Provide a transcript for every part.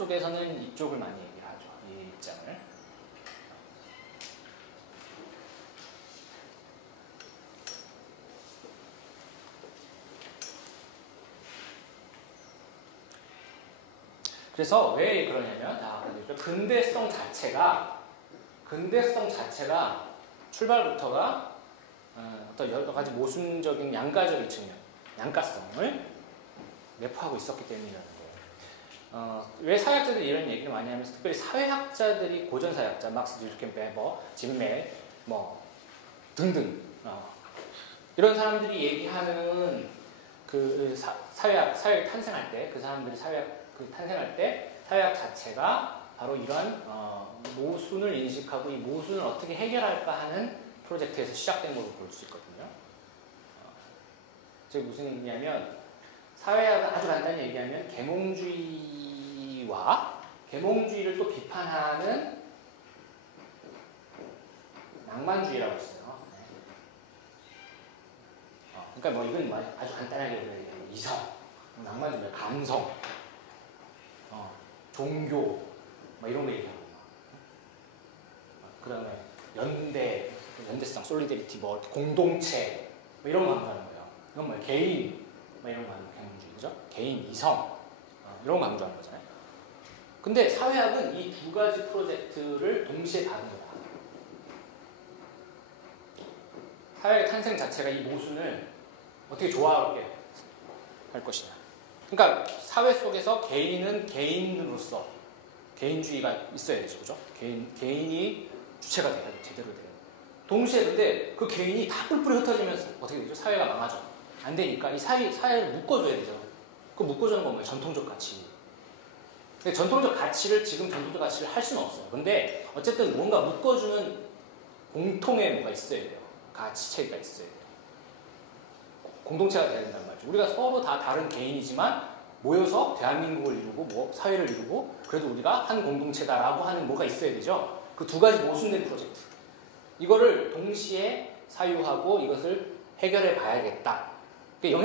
쪽에서는 이쪽을 많이 얘기를 하죠. 이 입장을. 그래서 왜 그러냐면 근대성 자체가 출발부터가 어떤 여러 가지 모순적인 양가적인 측면, 양가성을 내포하고 있었기 때문이라는 거예요. 왜 사회학자들이 이런 얘기를 많이 하면서 특별히 사회학자들이 고전 사회학자, 막스, 듀르켄, 베버, 진멜 뭐 등등 이런 사람들이 얘기하는 그 사회학 탄생할 때 그 사람들이 탄생할 때 사회학 자체가 바로 이러한 모순을 인식하고 이 모순을 어떻게 해결할까 하는 프로젝트에서 시작된 걸로 볼 수 있거든요. 즉 무슨 얘기냐면 사회학은 아주 간단히 얘기하면 계몽주의를 또 비판하는 낭만주의라고 했어요. 그러니까 뭐 이건 아주 간단하게 얘기하면 이성, 낭만주의, 감성, 종교, 이런 거 얘기하고, 그 다음에 연대성, 솔리데리티, 공동체, 이런 거 강조하는 거예요. 이건 개인, 이런 거 하는 경험주의, 그죠? 개인, 이성, 이런 거 강조하는 거잖아요. 근데 사회학은 이 두 가지 프로젝트를 동시에 다룬 거야. 사회의 탄생 자체가 이 모순을 어떻게 조화롭게 할 것이냐. 그러니까 사회 속에서 개인은 개인으로서 개인주의가 있어야 되죠, 그죠? 개인이 주체가 돼야 돼, 제대로 돼요. 동시에 근데 그 개인이 다 뿔뿔이 흩어지면서 어떻게 되죠? 사회가 망하죠. 안 되니까 이 사회를 묶어줘야 되죠. 그 묶어주는 건 뭐예요? 전통적 가치. 근데 전통적 가치를 할 수는 없어요. 근데 어쨌든 뭔가 묶어주는 공통의 뭐가 있어야 돼요. 가치체가 있어야 돼요. 공동체가 돼야 된단 말이죠. 우리가 서로 다 다른 개인이지만 모여서 대한민국을 이루고 사회를 이루고 그래도 우리가 한 공동체다라고 하는 뭐가 있어야 되죠. 그 두 가지 모순된 프로젝트. 이거를 동시에 사유하고 이것을 해결해 봐야겠다. 그리고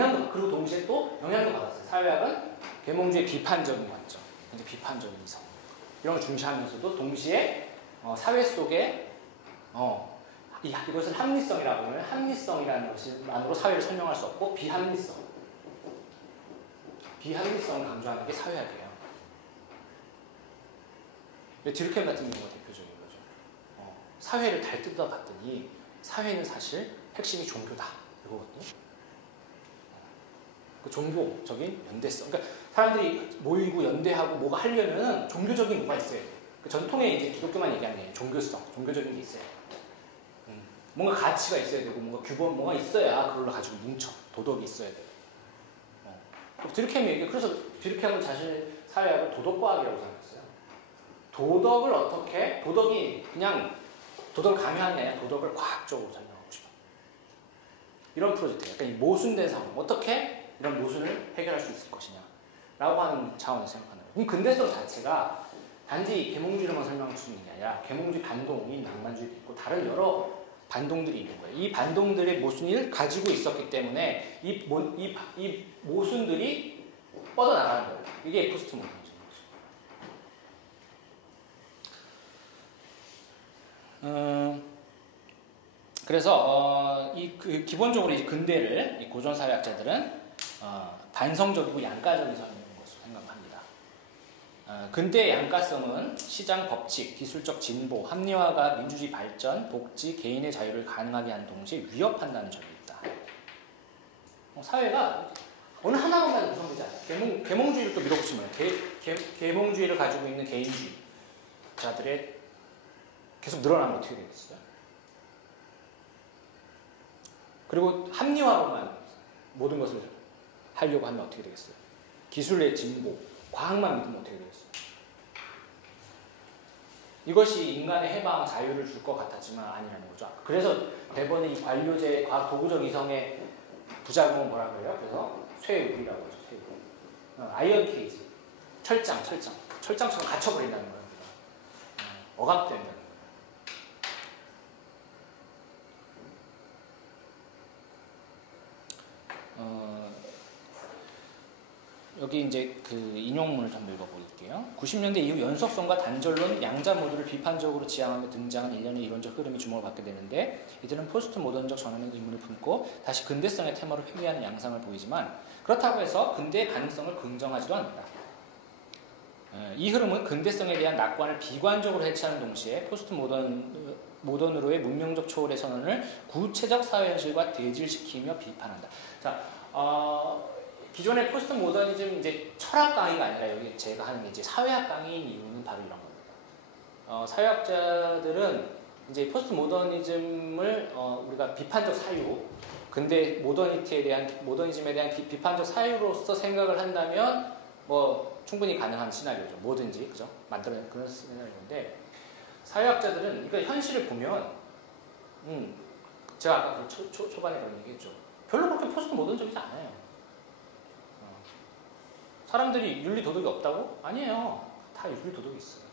동시에 또 영향도 받았어요. 사회학은 계몽주의 비판적인 관점, 비판적인 이성 이런 걸 중시하면서도 동시에 사회 속에 이것을 합리성이라고 하면 합리성이라는 것만으로 사회를 설명할 수 없고 비합리성을 강조하는 게 사회학이에요. 듀르켄 같은 경우가 대표적인 거죠. 사회를 잘 뜯어봤더니 사회는 사실 핵심이 종교다 이거거든요. 그 종교적인 연대성. 그러니까 사람들이 모이고 연대하고 뭐가 하려면 종교적인 뭐가 있어야 돼요. 그 전통에 이제 기독교만 얘기하는 게 종교성, 종교적인 게 있어요. 뭔가 가치가 있어야 되고 뭔가 규범 뭐가 있어야 그걸로 가지고 뭉쳐. 도덕이 있어야 돼요. 듀르켄이 얘기해. 그래서 듀르켄은 자신의 사회학을 도덕과학이라고 생각했어요. 도덕이 그냥 도덕을 강요하는 게 아니라 도덕을 과학적으로 설명하고 싶어. 이런 프로젝트예요. 그러니까 이 모순된 상황, 어떻게 이런 모순을 해결할 수 있을 것이냐 라고 하는 차원에서 생각하는 거예요. 이 근대성 자체가 단지 계몽주의로만 설명할 수 있는 게 아니라 계몽주의 반동이 낭만주의도 있고 다른 여러 반동들이 있는 거예요. 이 반동들의 모순을 가지고 있었기 때문에 이 모순들이 뻗어나가는 거예요. 이게 포스트 모던이죠. 그래서 기본적으로 이 근대를 이 고전 사회학자들은 반성적이고 양가적인 설명인 것으로 생각합니다. 근대의 양가성은 시장 법칙, 기술적 진보, 합리화가 민주주의 발전, 복지, 개인의 자유를 가능하게 하는 동시에 위협한다는 점이 있다. 사회가 어느 하나만 구성되지 않아요. 계몽주의를 또 밀어붙이면 계몽주의를 가지고 있는 개인주의자들의 계속 늘어나면 어떻게 되겠어요? 그리고 합리화로만 모든 것을 하려고 하면 어떻게 되겠어요? 기술의 진보, 과학만 믿으면 어떻게 되겠어요? 이것이 인간의 해방, 자유를 줄 것 같았지만 아니라는 거죠. 그래서 대번에 이 관료제, 과학 도구적 이성의 부작용은 뭐라고 해요? 그래서 쇠우리라고 하죠. 쇠우리. 아이언 케이지. 철장처럼 갇혀버린다는 거예요. 억압된다는 거예요. 여기 이제 그 인용문을 좀 읽어볼게요. 90년대 이후 연속성과 단절론, 양자 모두를 비판적으로 지향하며 등장한 일련의 이론적 흐름이 주목을 받게 되는데 이들은 포스트 모던적 전환의 의문을 품고 다시 근대성의 테마로 회귀하는 양상을 보이지만 그렇다고 해서 근대의 가능성을 긍정하지도 않는다. 이 흐름은 근대성에 대한 낙관을 비관적으로 해체하는 동시에 포스트 모던으로의 문명적 초월의 선언을 구체적 사회 현실과 대질시키며 비판한다. 자, 기존의 포스트 모더니즘 이제 철학 강의가 아니라 여기 제가 하는 게 이제 사회학 강의인 이유는 바로 이런 겁니다. 사회학자들은 이제 포스트 모더니즘을 우리가 비판적 사유, 근데 모더니즘에 대한 비판적 사유로서 생각을 한다면 뭐 충분히 가능한 시나리오죠. 뭐든지 그죠? 만들어내는 그런 시나리오인데 사회학자들은 그러니까 현실을 보면 제가 아까 초반에 그런 얘기했죠. 별로 그렇게 포스트 모던적이지 않아요. 사람들이 윤리 도덕이 없다고? 아니에요. 다 윤리 도덕이 있어요.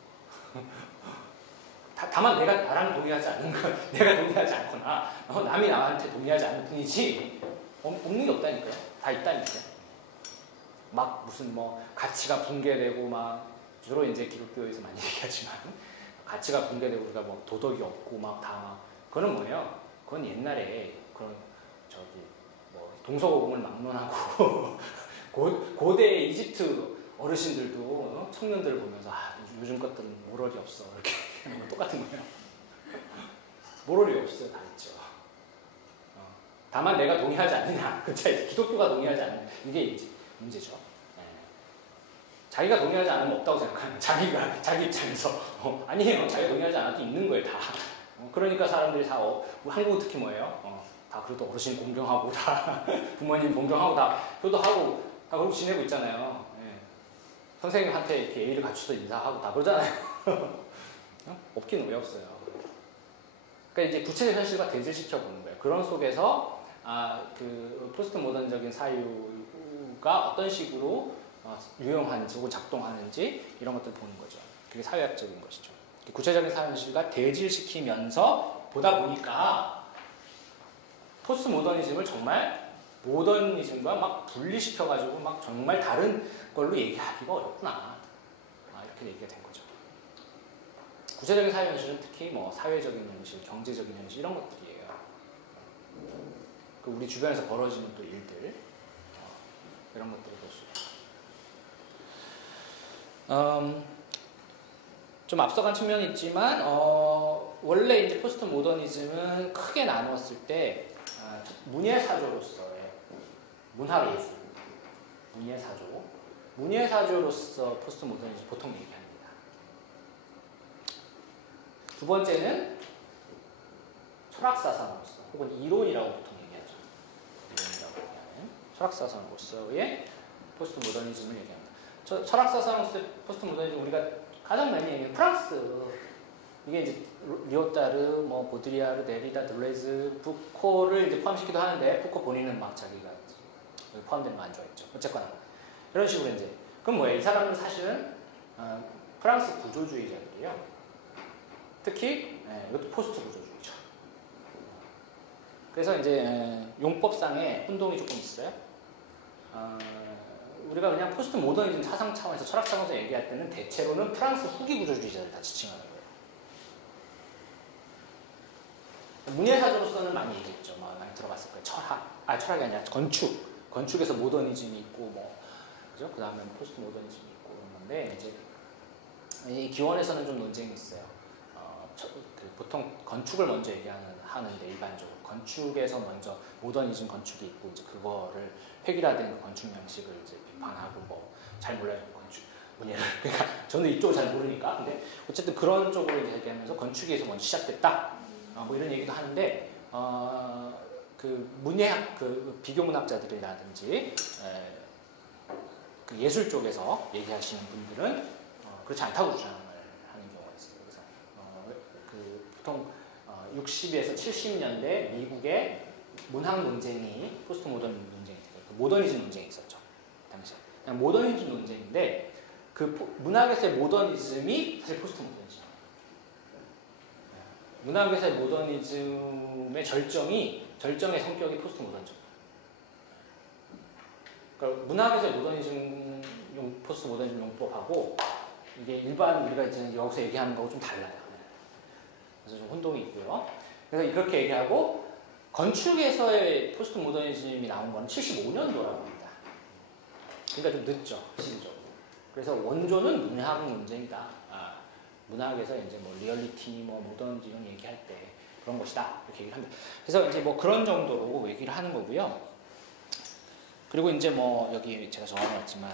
다만 내가 나랑 동의하지 않는 건 내가 동의하지 않거나 남이 나한테 동의하지 않는 뿐이지 없는 게 없다니까요. 다 있다니까요. 막 무슨 뭐 가치가 붕괴되고 막 주로 이제 기독교에서 많이 얘기하지만 가치가 붕괴되고 우리가 뭐 도덕이 없고 막 다 그거는 뭐예요? 그건 옛날에 그런 뭐 동서고금을 막론하고 고대 이집트 어르신들도 청년들을 보면서 요즘 것들은 모럴이 없어 이렇게 하는 거 똑같은 거예요. 모럴이 없어요. 다 있죠. 다만 내가 동의하지 않느냐 그 차이. 기독교가 동의하지 않는 이게 이제 문제죠. 자기가 동의하지 않으면 없다고 생각하는 자기 입장에서 아니에요. 자기가 동의하지 않아도 있는 거예요. 다. 그러니까 사람들이 다 한국은 특히 뭐예요? 다 그래도 어르신 공경하고 다 부모님 공경하고 다 효도하고 다 그러고 지내고 있잖아요. 예. 선생님한테 이렇게 예의를 갖춰서 인사하고 다 그러잖아요. 없긴 왜 없어요. 그러니까 이제 구체적 현실과 대질시켜 보는 거예요. 그런 속에서 그 포스트 모던적인 사유가 어떤 식으로 유용한지 혹은 작동하는지 이런 것들 보는 거죠. 그게 사회학적인 것이죠. 구체적인 사회 현실과 대질시키면서 보다 보니까 포스트 모더니즘을 정말 모더니즘과 막 분리시켜가지고 막 정말 다른 걸로 얘기하기가 어렵구나. 이렇게 얘기가 된 거죠. 구체적인 사회 현실은 특히 뭐 사회적인 현실, 경제적인 현실 이런 것들이에요. 우리 주변에서 벌어지는 또 일들 이런 것들을 볼 수 있어요. 좀 앞서간 측면이 있지만 원래 이제 포스트 모더니즘은 크게 나누었을 때 문예사조로서의 문화예술, 문예사조로서 포스트 모더니즘 보통 얘기합니다. 두 번째는 철학사상으로서 혹은 이론이라고 보통 얘기하죠. 이론이라고 얘기하는 철학사상으로서의 포스트 모더니즘을 얘기합니다. 철학사상으로서의 포스트 모더니즘 우리가 가장 많이 얘기하는 프랑스 이게 이제 리오타르, 뭐 보드리아르, 데리다, 들레즈, 푸코를 이제 포함시키기도 하는데 푸코 본인은 막 자기가 포함되는 거 안 좋아했죠. 어쨌거나 이런 식으로 이제 그럼 뭐예요? 이 사람은 사실은 프랑스 구조주의자들이에요. 특히 이것도 포스트 구조주의죠. 그래서 이제 용법상의 혼동이 조금 있어요. 우리가 그냥 포스트 모더니즘 사상 차원에서 철학 차원에서 얘기할 때는 대체로는 프랑스 후기 구조주의자를 다 지칭하는 거예요. 문예사조로서는 많이 얘기했죠. 많이 들어봤을 거예요. 철학이 아니라 건축에서 모더니즘이 있고 뭐 그죠? 그 다음에 포스트 모더니즘이 있고 그런 건데 이제 이 기원에서는 좀 논쟁이 있어요. 보통 건축을 먼저 하는데 일반적으로 건축에서 먼저 모더니즘 건축이 있고 이제 그거를 획일화된 그 건축 양식을 이제 비판하고 뭐 잘 몰라요 건축 문예를 그러니까 저는 이쪽을 잘 모르니까 근데 어쨌든 그런 쪽으로 이제 얘기하면서 건축에서 먼저 시작됐다 뭐 이런 얘기도 하는데 그 문예학 그 비교문학자들이라든지 그 예술 쪽에서 얘기하시는 분들은 그렇지 않다고 주장을 하는 경우가 있어요. 그래서 그 보통 60에서 70년대 미국의 문학 논쟁이 포스트 모던 논쟁이 되고 모더니즘 논쟁이 있었죠. 당시에 그냥 모더니즘 논쟁인데 그 문학에서의 모더니즘이 사실 포스트 모더니즘. 문학에서의 모더니즘의 절정의 성격이 포스트 모더니즘. 그러니까 문학에서 모더니즘 포스트 모더니즘 용법하고 이게 일반 우리가 이제 여기서 얘기하는 거하고 좀 달라요. 그래서 좀 혼동이 있고요. 그래서 이렇게 얘기하고 건축에서의 포스트 모더니즘이 나온 건 75년도라고 합니다. 그러니까 좀 늦죠, 시기적으로. 그래서 원조는 문학 논쟁이다. 문학에서 이제 뭐 리얼리티, 뭐 모더니즘 이런 얘기할 때 그런 것이다 이렇게 얘기를 합니다. 그래서 이제 뭐 그런 정도로 얘기를 하는 거고요. 그리고 이제 뭐 여기 제가 적어놨지만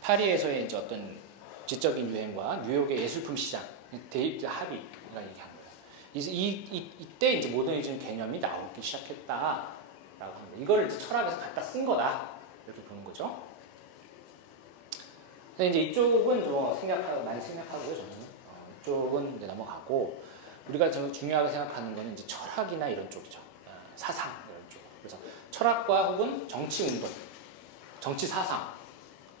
파리에서의 이제 어떤 지적인 유행과 뉴욕의 예술품 시장 대입 합의가 얘기합니다. 이때 이제 모더니즘 개념이 나오기 시작했다라고 합니다. 이걸 이제 철학에서 갖다 쓴 거다 이렇게 보는 거죠. 근데 이제 이쪽은 좀 많이 생각하고요, 저는. 이쪽은 이제 넘어가고 우리가 중요하게 생각하는 거는 이제 철학이나 이런 쪽이죠. 사상 이런 쪽. 그래서 철학과 혹은 정치 운동, 정치 사상,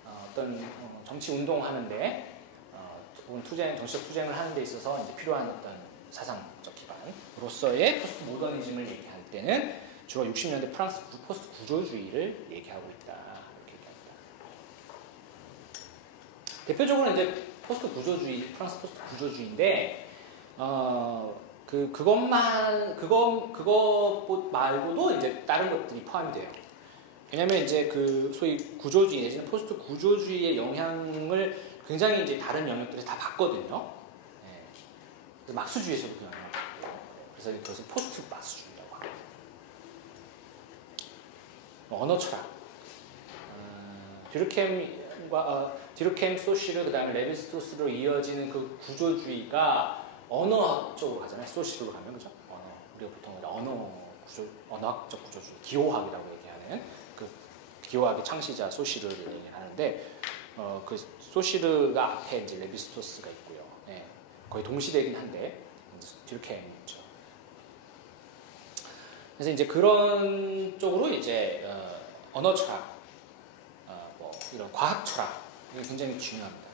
어떤 정치 운동하는데 혹은 정치적 투쟁을 하는 데 있어서 이제 필요한 어떤 사상적 기반으로서의 포스트 모더니즘을 얘기할 때는 주로 60년대 프랑스 포스트 구조주의를 얘기하고 있다. 이렇게 얘기합니다. 대표적으로 이제 포스트 구조주의, 프랑스 포스트 구조주의인데, 그것 말고도 이제 다른 것들이 포함이 돼요. 왜냐면 이제 그 소위 구조주의 내지는 포스트 구조주의의 영향을 굉장히 이제 다른 영역들에서 다 받거든요. 그래서 막스주의에서도 그 영향을 받고, 그래서 그것을 포스트 막스주의라고 합니다. 언어 철학, 디르켐, 소시르, 그 다음에 레빈스트로스로 이어지는 그 구조주의가 언어학 쪽으로 가잖아요. 소시르로 가면, 그죠? 우리가 보통 언어학적 구조주의, 기호학이라고 얘기하는 그 기호학의 창시자 소시르를 얘기하는데, 그 소시르가 앞에 이제 레빈스트로스가 있고요. 거의 동시대이긴 한데, 디르켐이죠. 그래서 이제 그런 쪽으로 이제, 언어 철학, 뭐 이런 과학 철학, 이게 굉장히 중요합니다.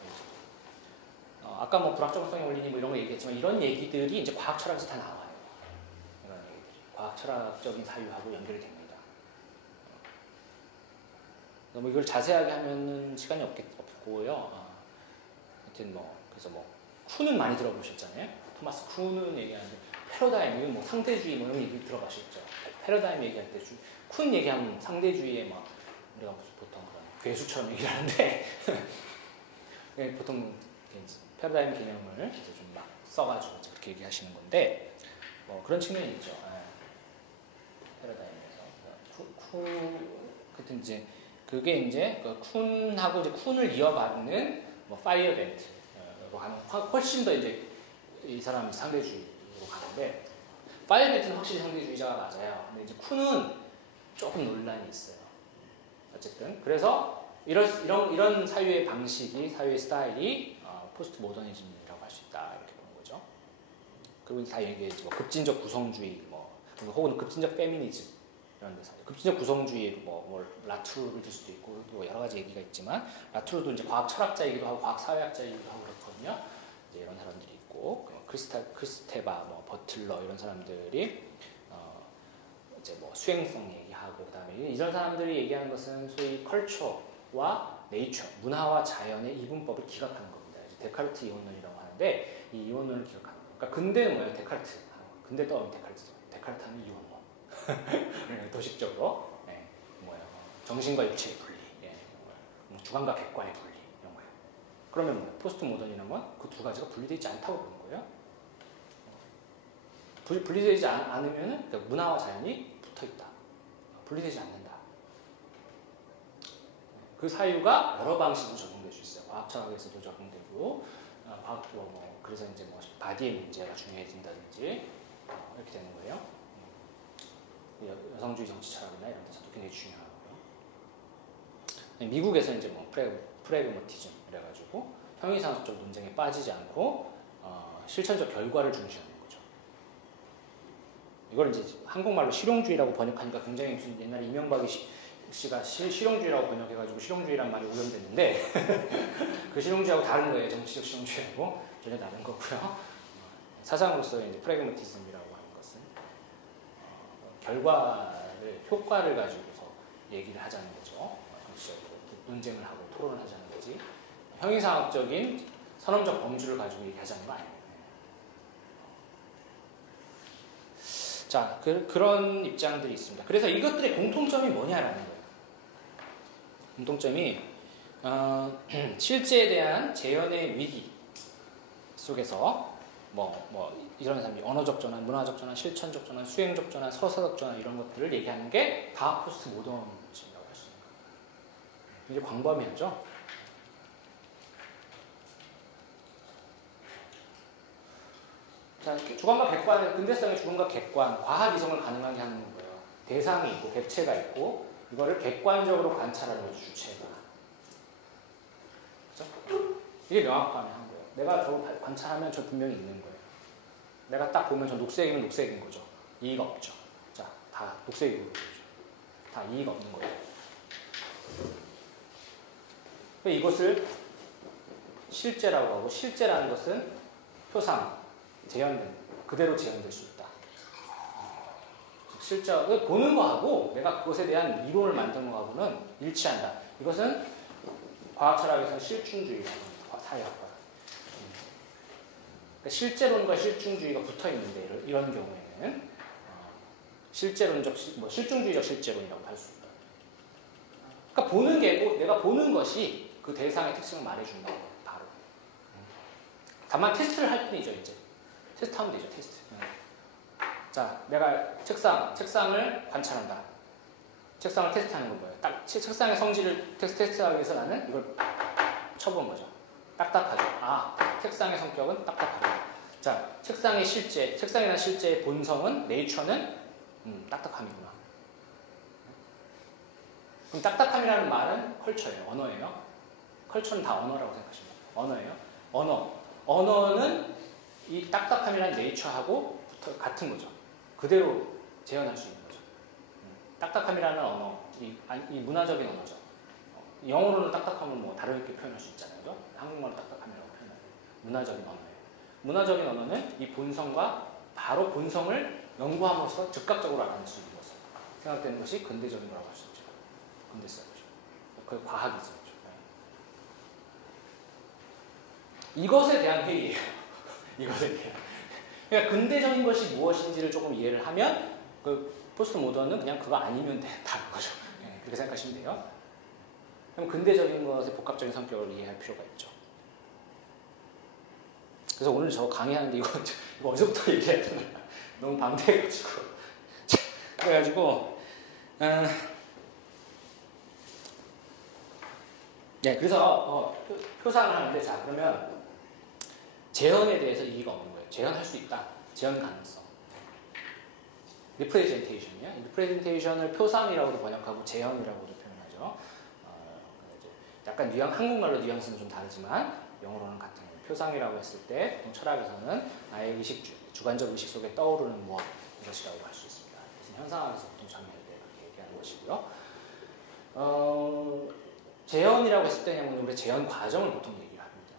아까 뭐 불확 정성의 원리니 뭐 이런 거 얘기했지만 이런 얘기들이 이제 과학 철학에서 다 나와요. 이런 얘기들이 과학 철학적인 사유하고 연결이 됩니다. 뭐 이걸 자세하게 하면은 시간이 없고요. 하여튼 뭐 그래서 뭐 쿤은 많이 들어보셨잖아요. 토마스 쿤은 얘기하는데 패러다임, 뭐 상대주의 뭐 이런 얘기 들어가셨죠. 패러다임 얘기할 때 쿤 얘기하면 상대주의에 막 우리가 보통 그런 괴수처럼 얘기를 하는데 보통 패러다임 개념을 이제 좀 막 써가지고 그렇게 얘기하시는 건데 뭐 그런 측면이 있죠. 패러다임에서 그때 이제 그게 이제 그 쿤하고 이제 쿤을 이어받는 뭐 파이어 벤트로 가면 훨씬 더 이제 이 사람이 상대주의로 가는데 파이어 벤트는 확실히 상대주의자가 맞아요. 근데 이제 쿤은 조금 논란이 있어요. 어쨌든 그래서 이런 사유의 방식이, 사유의 스타일이 포스트 모더니즘이라고 할 수 있다 이렇게 보는 거죠. 그리고 다 얘기했지 뭐 급진적 구성주의, 뭐 혹은 급진적 페미니즘 이런 데서 급진적 구성주의 뭐 라투르를 들 수도 있고 뭐 여러 가지 얘기가 있지만 라투르도 이제 과학 철학자이기도 하고 과학 사회학자이기도 하고 그렇거든요. 이제 이런 사람들이 있고 크리스테바, 뭐 버틀러 이런 사람들이 이제 뭐 수행성 얘기하고 그다음에 이런 사람들이 얘기하는 것은 소위 컬처와 네이처, 문화와 자연의 이분법을 기각하는 겁니다. 데카르트 이원론이라고 하는데 이 이원론을 기각하는 거예요. 그러니까 근대는 뭐예요? 데카르트. 근대 떠오르면 데카르트죠. 데카르트 하면 이원론. 도식적으로 뭐예요? 정신과 육체의 분리, 뭐 주관과 객관의 분리 이런 거예요. 그러면 뭐예요? 포스트 모던이라면 그 두 가지가 분리되어 있지 않다고 보는 거예요. 분리되지 않으면 그러니까 문화와 자연이 붙어있다. 분리되지 않는다. 그 사유가 여러 방식으로 적용될 수 있어요. 과학 철학에서도 적용되고, 그래서 이제 뭐 바디의 문제가 중요해진다든지 이렇게 되는 거예요. 여성주의 정치 철학이나 이런 데서도 굉장히 중요하고요. 미국에서 이제 뭐 프래그마티즘 이래가지고 형이상학적 논쟁에 빠지지 않고 실천적 결과를 중시하는 거죠. 이걸 이제 한국말로 실용주의라고 번역하니까 굉장히 무슨 옛날에 이명박이 씨가 실용주의라고 번역해가지고 실용주의란 말이 오염됐는데 그 실용주의하고 다른 거예요. 정치적 실용주의하고 전혀 다른 거고요. 사상으로서의 이제 프래그마티즘이라고 하는 것은 효과를 가지고서 얘기를 하자는 거죠. 것이죠. 논쟁을 하고 토론을 하자는 거지. 형이상학적인 선언적 범주를 가지고 얘기하자는 거 아니에요. 자, 그런 입장들이 있습니다. 그래서 이것들의 공통점이 뭐냐라는 거예요. 공통점이 실제에 대한 재현의 위기 속에서 이런 사람이 언어적 전환, 문화적 전환, 실천적 전환, 수행적 전환, 서사적 전환 이런 것들을 얘기하는 게 다 포스트 모더니즘이라고 할 수 있는 거예요. 이제 광범위하죠. 자, 주관과 객관, 근대성의 주관과 객관, 과학 이성을 가능하게 하는 거예요. 대상이 있고 객체가 있고 이거를 객관적으로 관찰하는 거죠, 주체가. 그렇죠? 이게 명확하면 한 거예요. 내가 저걸 관찰하면 저 분명히 있는 거예요. 내가 딱 보면 저 녹색이면 녹색인 거죠. 이의가 없죠. 자, 다 녹색이고 그렇죠. 다 이의가 없는 거예요. 이것을 실제라고 하고, 실제라는 것은 표상, 그대로 재현될 수 있다. 실제 보는 거하고 내가 그것에 대한 이론을 만든 거하고는 일치한다. 이것은 과학 철학에서는 실증주의라고 합니다. 사회학과. 그러니까 실제론과 실증주의가 붙어 있는데 이런 경우에는 실제론적 실증주의적 실제론이라고 할 수 있다. 그러니까 보는 게고 내가 보는 것이 그 대상의 특징을 말해준다고 바로. 다만 테스트를 할 뿐이죠 이제. 테스트하면 되죠, 테스트. 자, 내가 책상을 관찰한다. 책상을 테스트하는 건 뭐예요? 딱 책상의 성질을 테스트하기 위해서 나는 이걸 쳐본 거죠. 딱딱하죠. 아, 책상의 성격은 딱딱하다. 자, 책상이나 실제의 본성은, 네이처는 딱딱함이구나. 그럼 딱딱함이라는 말은 컬처예요, 언어예요. 컬처는 다 언어라고 생각하시면 돼요. 언어예요. 언어는 이 딱딱함이라는 네이처하고 같은 거죠. 그대로 재현할 수 있는 거죠. 딱딱함이라는 언어, 이 문화적인 언어죠. 영어로는 딱딱함을 다르게 표현할 수 있잖아요. 그죠? 한국말로 딱딱함이라고 표현하는 문화적인 언어예요. 문화적인 언어는 이 본성과 바로 본성을 연구함으로써 즉각적으로 알아낼 수 있는 것을 생각되는 것이 근대적인 거라고 할 수 있죠. 근대성이죠. 그 과학이죠. 이것에 대한 회의예요. 이것에 대한. 그러니까 근대적인 것이 무엇인지를 조금 이해를 하면 그 포스트 모던은 그냥 그거 아니면 된다는 거죠. 네, 그렇게 생각하시면 돼요. 그럼 근대적인 것의 복합적인 성격을 이해할 필요가 있죠. 그래서 오늘 저 강의하는데 이거 어디서부터 얘기해야 되나 너무 방대해가지고 그래가지고 네, 그래서 표상을 하는데 자 그러면 재현에 대해서 이의가 없는 거예요. 재현할 수 있다. 재현 가능성. 리프레젠테이션이요. 리프레젠테이션을 표상이라고도 번역하고 재현이라고도 표현하죠. 약간 한국말로 뉘앙스는 좀 다르지만 영어로는 같은 거예요. 표상이라고 했을 때 보통 철학에서는 나의 주관적 의식 속에 떠오르는 무엇 이것이라고 할 수 있습니다. 그래서 현상학에서 보통 정의할 때 그렇게 얘기하는 것이고요. 재현이라고 했을 때는 우리 재현 과정을 보통 얘기를 합니다.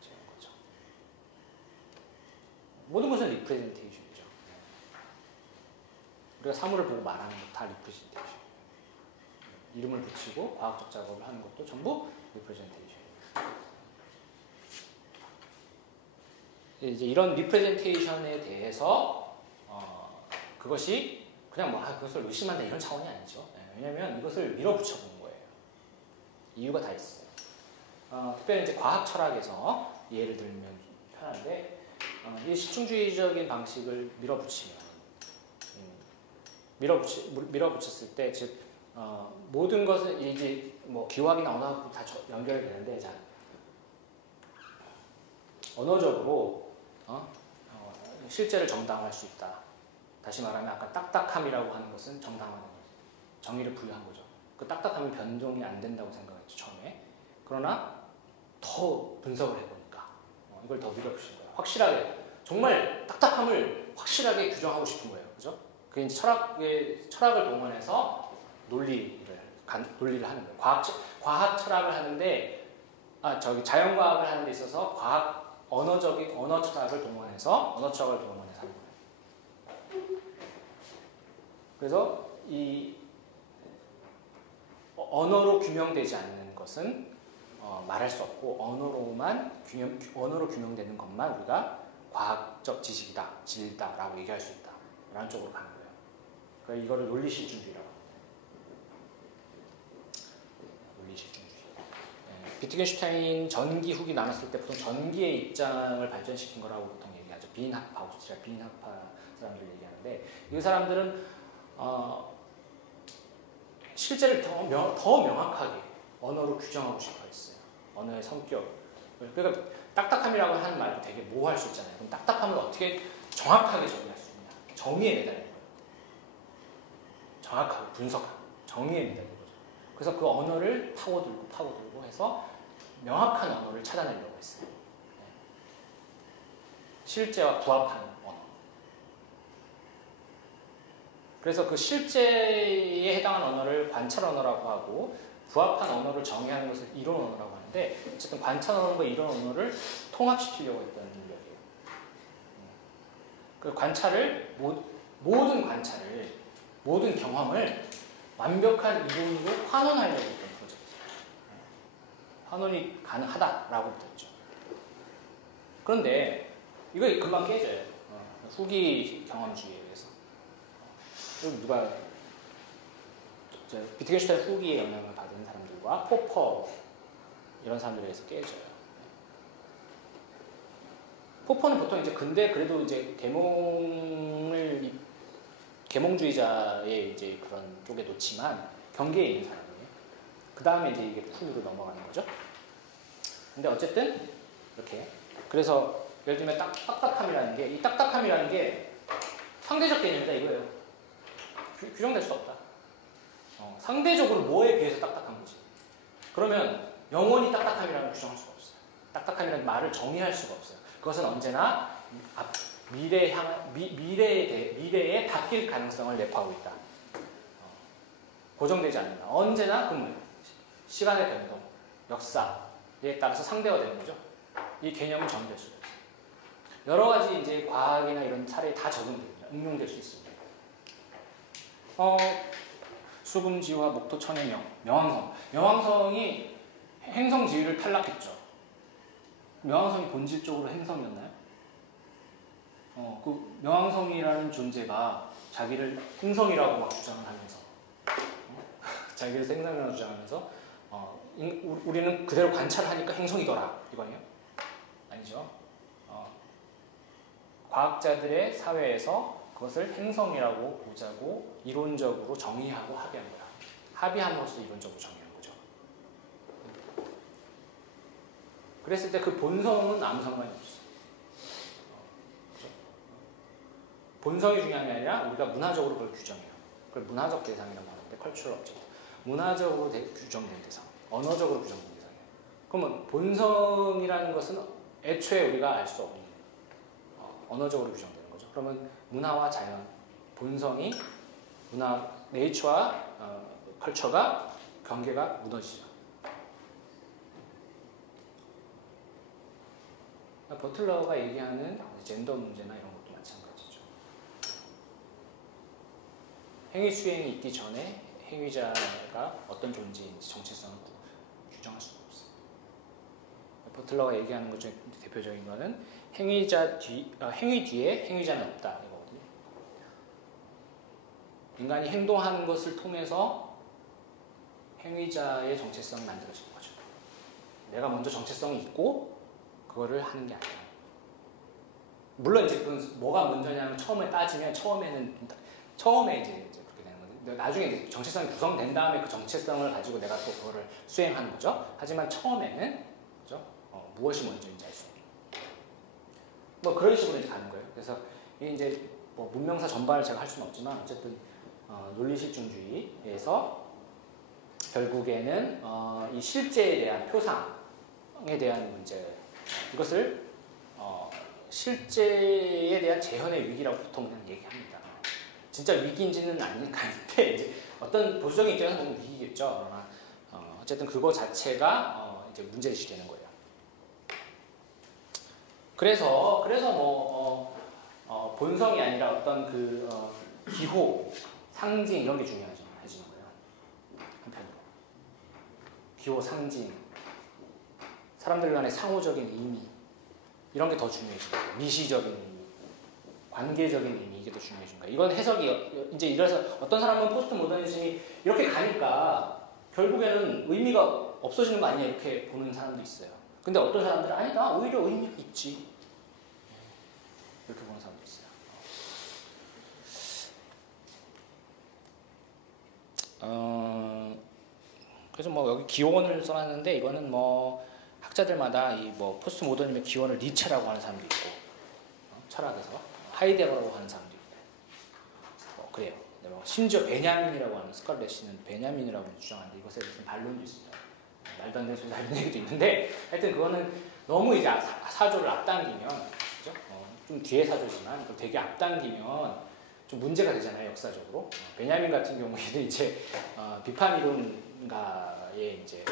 재현 과정. 모든 것은 리프레젠테이션이죠. 우리가 사물을 보고 말하는 것 다 리프레젠테이션. 이름을 붙이고 과학적 작업을 하는 것도 전부 리프레젠테이션. 이제 이런 리프레젠테이션에 대해서 그것이 그냥 그것을 의심한다 이런 차원이 아니죠. 왜냐하면 이것을 밀어붙여 보는 거예요. 이유가 다 있어요. 특별히 이제 과학 철학에서 예를 들면 편한데 이 실증주의적인 방식을 밀어붙였을 때 즉 모든 것은 이제 기호학이나 언어학도 다 연결이 되는데 자 언어적으로 실제를 정당화할 수 있다. 다시 말하면 아까 딱딱함이라고 하는 것은 정당화하는 거죠. 정의를 부여한 거죠. 그 딱딱함은 변종이 안 된다고 생각했죠 처음에. 그러나 더 분석을 해보니까 이걸 더 밀어붙인 거예요. 확실하게 정말 딱딱함을 확실하게 규정하고 싶은 거예요. 그죠? 그게 이제 철학을 동원해서 논리를 하는 거예요. 과학 철학을 하는데 자연과학을 하는 데 있어서 언어 철학을 동원해서 하는 거예요. 그래서 이 언어로 규명되지 않는 것은 말할 수 없고 언어로 규명되는 것만 우리가 과학적 지식이다, 진리다라고 얘기할 수 있다. 라는 쪽으로 가는 거예요. 그러니까 이거를 논리실증주의라고 합니다. 논리실증주의. 네. 비트겐슈타인 전기 후기 나눴을 때 보통 전기의 입장을 발전시킨 거라고 보통 얘기하죠. 빈학파, 오스트리아 빈학파 사람들 얘기하는데 이 사람들은 실제를 더 명확하게 언어로 규정하고 싶어 했어요. 언어의 성격. 그러니까 딱딱함이라고 하는 말도 되게 모호할 수 있잖아요. 그럼 딱딱함을 어떻게 정확하게 정의할 수 있냐. 정의에 매달린 거예요. 정확하게 분석하고 정의에 매달린 거죠. 그래서 그 언어를 파고들고 해서 명확한 언어를 찾아내려고 했어요. 실제와 부합하는 언어. 그래서 그 실제에 해당하는 언어를 관찰 언어라고 하고 부합한 언어를 정의하는 것을 이론 언어라고 하는데 어쨌든 관찰 언어과 이론 언어를 통합시키려고 했던 능력이에요. 그 관찰을 모든 경험을 완벽한 이론으로 환원하려고 했던 프로젝트예요. 환원이 가능하다라고 붙었죠. 그런데 이거 금방 깨져요. 후기 경험주의에 의해서. 누가 비트겐슈타인 후기의 영향을 받은 사람들과 포퍼 이런 사람들에 의해서 깨져요. 포퍼는 보통 이제 근데 그래도 이제 계몽주의자의 이제 그런 쪽에 놓지만 경계에 있는 사람이에요. 그 다음에 이제 이게 후기로 넘어가는 거죠. 근데 어쨌든 이렇게 그래서 예를 들면 딱딱함이라는 게 이 딱딱함이라는 게 상대적 개념이다 이거예요. 규정될 수 없다. 상대적으로 뭐에 비해서 딱딱한 거지. 그러면 영원히 딱딱함이라는 걸 규정할 수가 없어요. 딱딱함이라는 말을 정의할 수가 없어요. 그것은 언제나 미래에 바뀔 가능성을 내포하고 있다. 고정되지 않는다. 언제나 시간의 변동, 역사에 따라서 상대화되는 거죠. 이 개념은 정의될 수가 없어요. 여러 가지 이제 과학이나 이런 사례에 다 적용됩니다. 응용될 수 있습니다. 수금지화 목토 천혜명, 명왕성. 명왕성이 행성 지위를 탈락했죠. 명왕성이 본질적으로 행성이었나요? 그 명왕성이라는 존재가 자기를 행성이라고 막 주장을 하면서 자기를 행성이라고 주장하면서 우리는 그대로 관찰하니까 행성이더라 이거예요? 아니죠. 과학자들의 사회에서 그것을 행성이라고 보자고 이론적으로 정의하고 합의합니다. 합의함으로써 이론적으로 정의한 거죠. 그랬을 때 그 본성은 아무 상관이 없어요. 그렇죠? 본성이 중요한 게 아니라 우리가 문화적으로 그걸 규정해요. 그걸 문화적 대상이라고 하는데 컬처럴 업젝트. 문화적으로 규정된 대상, 언어적으로 규정된 대상이에요. 그러면 본성이라는 것은 애초에 우리가 알 수 없는 언어적으로 규정되는 거죠. 그러면 문화와 자연, 본성이 네이처와 컬처가 경계가 무너지죠. 버틀러가 얘기하는 젠더 문제나 이런 것도 마찬가지죠. 행위 수행이 있기 전에 행위자가 어떤 존재인지 정체성을 규정할 수가 없어요. 버틀러가 얘기하는 것 중에 대표적인 거는 행위 뒤에 행위자는 없다 이거거든요. 인간이 행동하는 것을 통해서 행위자의 정체성이 만들어지는 거죠. 내가 먼저 정체성이 있고 그거를 하는 게 아니에요. 물론 이제 그건 뭐가 먼저냐면 처음에 따지면 처음에 이제 그렇게 되는 건데 나중에 이제 정체성이 구성된 다음에 그 정체성을 가지고 내가 또 그거를 수행하는 거죠. 하지만 처음에는 그죠? 무엇이 먼저인지 알 수 없는. 뭐 그런 식으로 이제 가는 거예요. 그래서 이제 뭐 문명사 전반을 제가 할 수는 없지만 어쨌든 논리실증주의에서 결국에는 이 실제에 대한 표상에 대한 문제 이것을 실제에 대한 재현의 위기라고 보통 그냥 얘기합니다. 진짜 위기인지는 아닌데 이제 어떤 보수적인 입장에서 보면 위기겠죠. 그러나 어쨌든 그거 자체가 이제 문제의식이 되는 거예요. 그래서 본성이 아니라 어떤 기호, 상징 이런 게 중요해지는 거예요. 한편으로. 기호 상징, 사람들 간의 상호적인 의미 이런 게 더 중요해진 거예요. 미시적인 의미, 관계적인 의미 이게 더 중요해진 거예요. 이건 해석이 이제 이래서 어떤 사람은 포스트 모더니즘이 이렇게 가니까 결국에는 의미가 없어지는 거 아니냐 이렇게 보는 사람도 있어요. 근데 어떤 사람들은 아니다 오히려 의미가 있지 이렇게 보는 사람도 있어요. 그래서 뭐 여기 기원을 써놨는데 이거는 뭐 학자들마다 이 뭐 포스트 모더니즘의 기원을 니체라고 하는 사람도 있고 철학에서 하이데거라고 하는 사람도 있고 그래요. 심지어 베냐민이라고 하는 스칼렛이는 베냐민이라고 주장하는데 이것에 무슨 반론도 있습니다. 말도 안 되는 소리 하는 얘기도 있는데 하여튼 그거는 너무 이제 사조를 앞당기면 그죠? 좀 뒤에 사조지만 그걸 되게 앞당기면 좀 문제가 되잖아요 역사적으로. 베냐민 같은 경우에는 이제 비판 이론가의 이제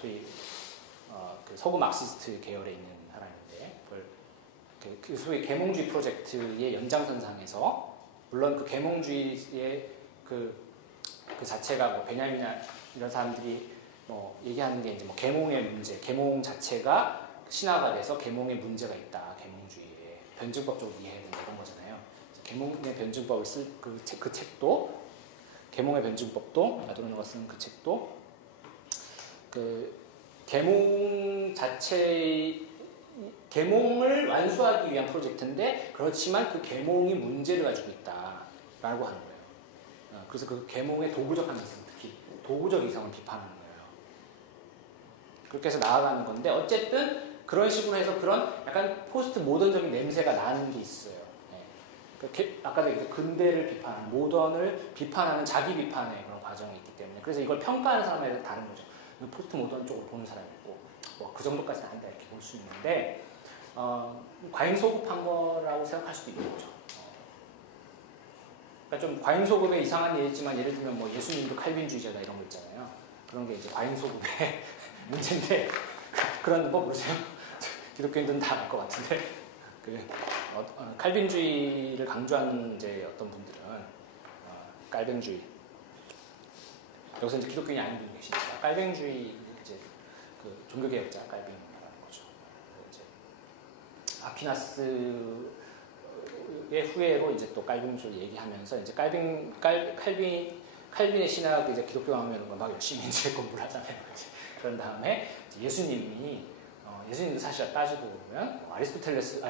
소위 그 서구 막시스트 계열에 있는 사람인데 그걸 그 소위 계몽주의 프로젝트의 연장선상에서 물론 그 계몽주의의 그 자체가 뭐 베냐민이나 이런 사람들이 뭐 얘기하는 게 이제 뭐 계몽의 문제, 계몽 자체가 신화가 돼서 계몽에 문제가 있다, 계몽주의에 변증법적으로 이해해야 된다 이런 거잖아요. 계몽의 변증법을 쓸 그 책도 계몽의 변증법도 나도르노가 쓴 그 책도 그 계몽 자체의 계몽을 완수하기 위한 프로젝트인데 그렇지만 그 계몽이 문제를 가지고 있다라고 하는 거예요. 그래서 그 계몽의 도구적 가능성, 특히 도구적 이성을 비판하는 거예요. 그렇게 해서 나아가는 건데 어쨌든 그런 식으로 해서 그런 약간 포스트 모던적인 냄새가 나는 게 있어요. 아까도 얘기했듯이 근대를 비판하는, 모던을 비판하는 자기 비판의 그런 과정이 있기 때문에 그래서 이걸 평가하는 사람에 다른 거죠. 포스트 모던 쪽으로 보는 사람이 있고 뭐 그 정도까지는 아니다 이렇게 볼 수 있는데 과잉소급한 거라고 생각할 수도 있는 거죠. 그러니까 좀 과잉소급의 이상한 예지만 예를 들면 뭐 예수님도 칼빈주의자다 이런 거 있잖아요. 그런 게 이제 과잉소급의 문제인데 그런 거 모르세요? 기독교인들은 다 알 것 같은데 칼빈주의를 강조하는 이제 어떤 분들은 깔뱅주의 여기서 이제 기독교인이 아닌 분이 계시니까 깔뱅주의 이제 그 종교개혁자 깔뱅이라는 거죠. 이제 아퀴나스의 후예로 이제 또 깔뱅주를 얘기하면서 이제 칼빈의 신학 이제 기독교 강요하는 막 열심히 이제 공부를 하잖아요. 그런 다음에 예수님도 사실 따지고 보면 아리스토텔레스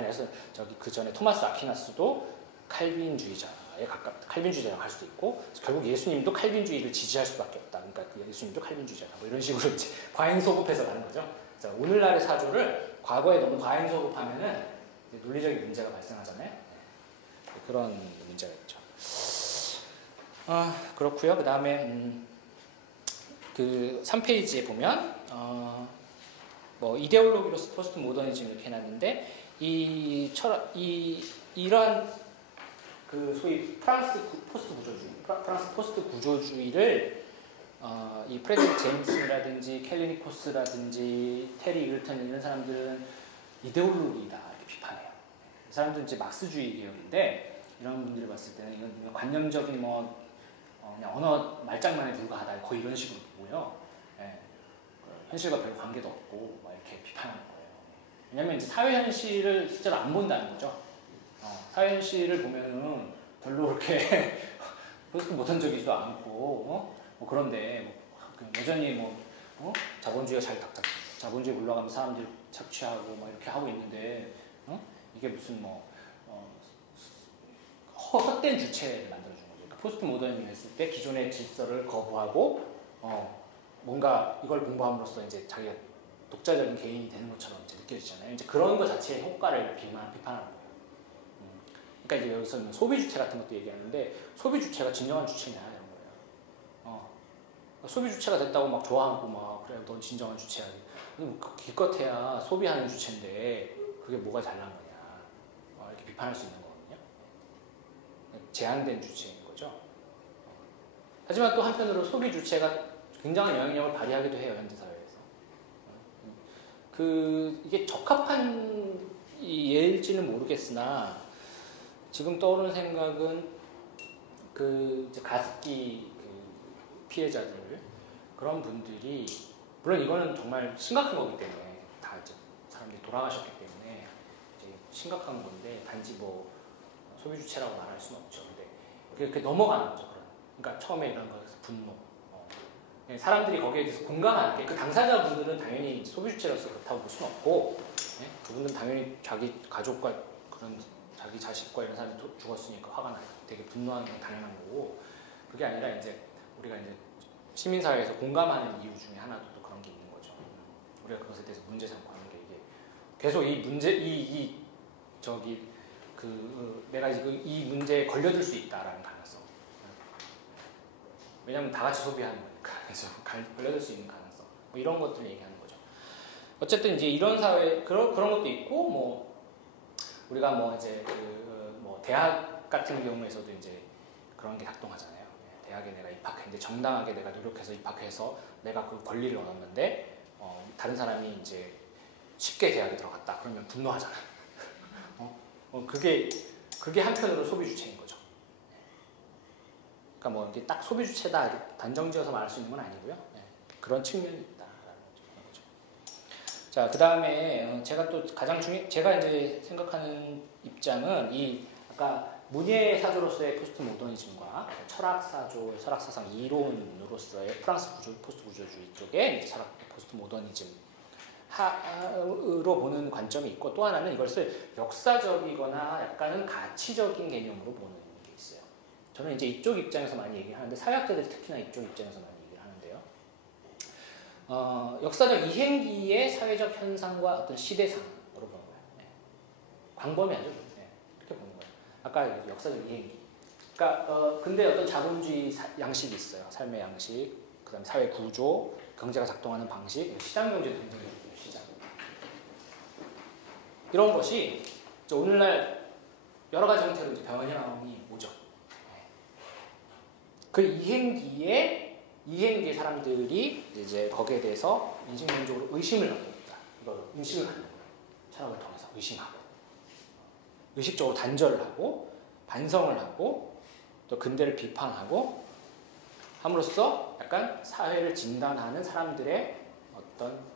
저기 그 전에 토마스 아퀴나스도 칼빈주의자에 칼빈주의자라고 할 수도 있고 결국 예수님도 칼빈주의를 지지할 수밖에 없다. 그러니까 예수님도 칼빈주의자다. 뭐 이런 식으로 이제 과잉소급해서 가는 거죠. 그래서 오늘날의 사조를 과거에 너무 과잉소급하면은 논리적인 문제가 발생하잖아요. 그런 문제가 있죠. 그렇고요. 그 다음에 그 3페이지에 보면 뭐 이데올로기로서 포스트 모더니즘 이렇게 해놨는데 이러한 그 소위 프랑스 포스트 구조주의를 이 프레드릭 제임스라든지 캘리니코스라든지 테리 이글턴 이런 사람들은 이데올로기다 이렇게 비판해요. 이 사람들은 이제 막스주의 계열인데 이런 분들이 봤을 때는 이건 관념적인 뭐 그냥 언어 말장난에 불과하다 거의 이런 식으로 보고요. 예. 현실과 별 관계도 없고 막 이렇게 비판하는 거예요. 왜냐면 이제 사회 현실을 실제로 안 본다는 거죠. 사회 현실을 보면은 별로 그렇게 포스트 모던적이지도 않고 뭐 그런데 뭐 여전히 자본주의가 자본주의 올라가면서 사람들이 착취하고 막 이렇게 하고 있는데 이게 무슨 헛된 주체를 만들어준 거죠. 그러니까 포스트 모더니즘 했을 때 기존의 질서를 거부하고 뭔가 이걸 공부함으로써 이제 자기가 독자적인 개인이 되는 것처럼 이제 느껴지잖아요. 이제 그런 것 자체의 효과를 비판하는 거예요. 그러니까 이제 여기서는 소비 주체 같은 것도 얘기하는데 소비 주체가 진정한 주체냐 이런 거예요. 소비 주체가 됐다고 막 좋아하고 막 그래 넌 진정한 주체야. 기껏해야 소비하는 주체인데 그게 뭐가 잘난 거냐 이렇게 비판할 수 있는 거거든요. 제한된 주체인 거죠. 하지만 또 한편으로 소비 주체가 굉장한 영향력을 발휘하기도 해요 현대사회에서. 이게 적합한 예일지는 모르겠으나 지금 떠오르는 생각은 이제 가습기 피해자들 그런 분들이 물론 이거는 정말 심각한 거기 때문에 다 이제 사람들이 돌아가셨기 때문에 이제 심각한 건데 단지 뭐 소비 주체라고 말할 수는 없죠. 근데 그렇게 넘어가는 거죠. 그러니까 처음에 이런 거에서 분노. 사람들이 거기에 대해서 공감하는 게 그 당사자분들은 당연히 소비 주체로서 그렇다고 볼 수는 없고 그분들은 당연히 자기 가족과 그런 자기 자식과 이런 사람이 죽었으니까 화가 나요. 되게 분노하는 건 당연한 거고 그게 아니라 이제 우리가 이제 시민사회에서 공감하는 이유 중에 하나도 또 그런 게 있는 거죠. 우리가 그것에 대해서 문제 삼고 하는 게 이게 계속 이 문제 내가 지금 이 문제에 걸려들 수 있다라는 가능성. 왜냐하면 다 같이 소비하는 거니까 그래서 걸려들 수 있는 가능성. 뭐 이런 것들을 얘기하는 거죠. 어쨌든 이제 이런 사회 그런 것도 있고 뭐 우리가 뭐 이제 뭐 대학 같은 경우에서도 이제 그런 게 작동하잖아요. 대학에 내가 입학했는데 정당하게 내가 노력해서 입학해서 내가 그 권리를 얻었는데 다른 사람이 이제 쉽게 대학에 들어갔다 그러면 분노하잖아. 그게 한편으로 소비 주체인 거죠. 그러니까 뭐 이게 딱 소비 주체다 단정지어서 말할 수 있는 건 아니고요. 그런 측면이 있다라는 거죠. 자, 그 다음에 제가 또 제가 이제 생각하는 입장은 이 아까 문예 사조로서의 포스트 모더니즘과 철학 사상 이론으로서의 프랑스 포스트 구조주의 쪽에 이제 철학 포스트 모더니즘 으로 보는 관점이 있고 또 하나는 이것을 역사적이거나 약간은 가치적인 개념으로 보는 게 있어요. 저는 이제 이쪽 입장에서 많이 얘기를 하는데 사회학자들이 특히나 이쪽 입장에서 많이 얘기를 하는데요. 역사적 이행기의 사회적 현상과 어떤 시대상으로 보는 거예요. 광범위하죠. 이렇게 보는 거예요. 아까 역사적 이행기. 그러니까 근데 어떤 자본주의 양식이 있어요. 삶의 양식, 그다음에 사회 구조, 경제가 작동하는 방식, 시장 경제도 굉장히 중요해요. 시장. 이런 것이 오늘날 여러 가지 형태로 이제 변형이 오죠. 그 이행기에 사람들이 이제 거기에 대해서 인식론적으로 의심을 갖고 있다. 이걸 인식을 갖는 거예요. 철학을 통해서 의심하고, 의식적으로 단절을 하고, 반성을 하고, 또 근대를 비판하고, 함으로써 약간 사회를 진단하는 사람들의 어떤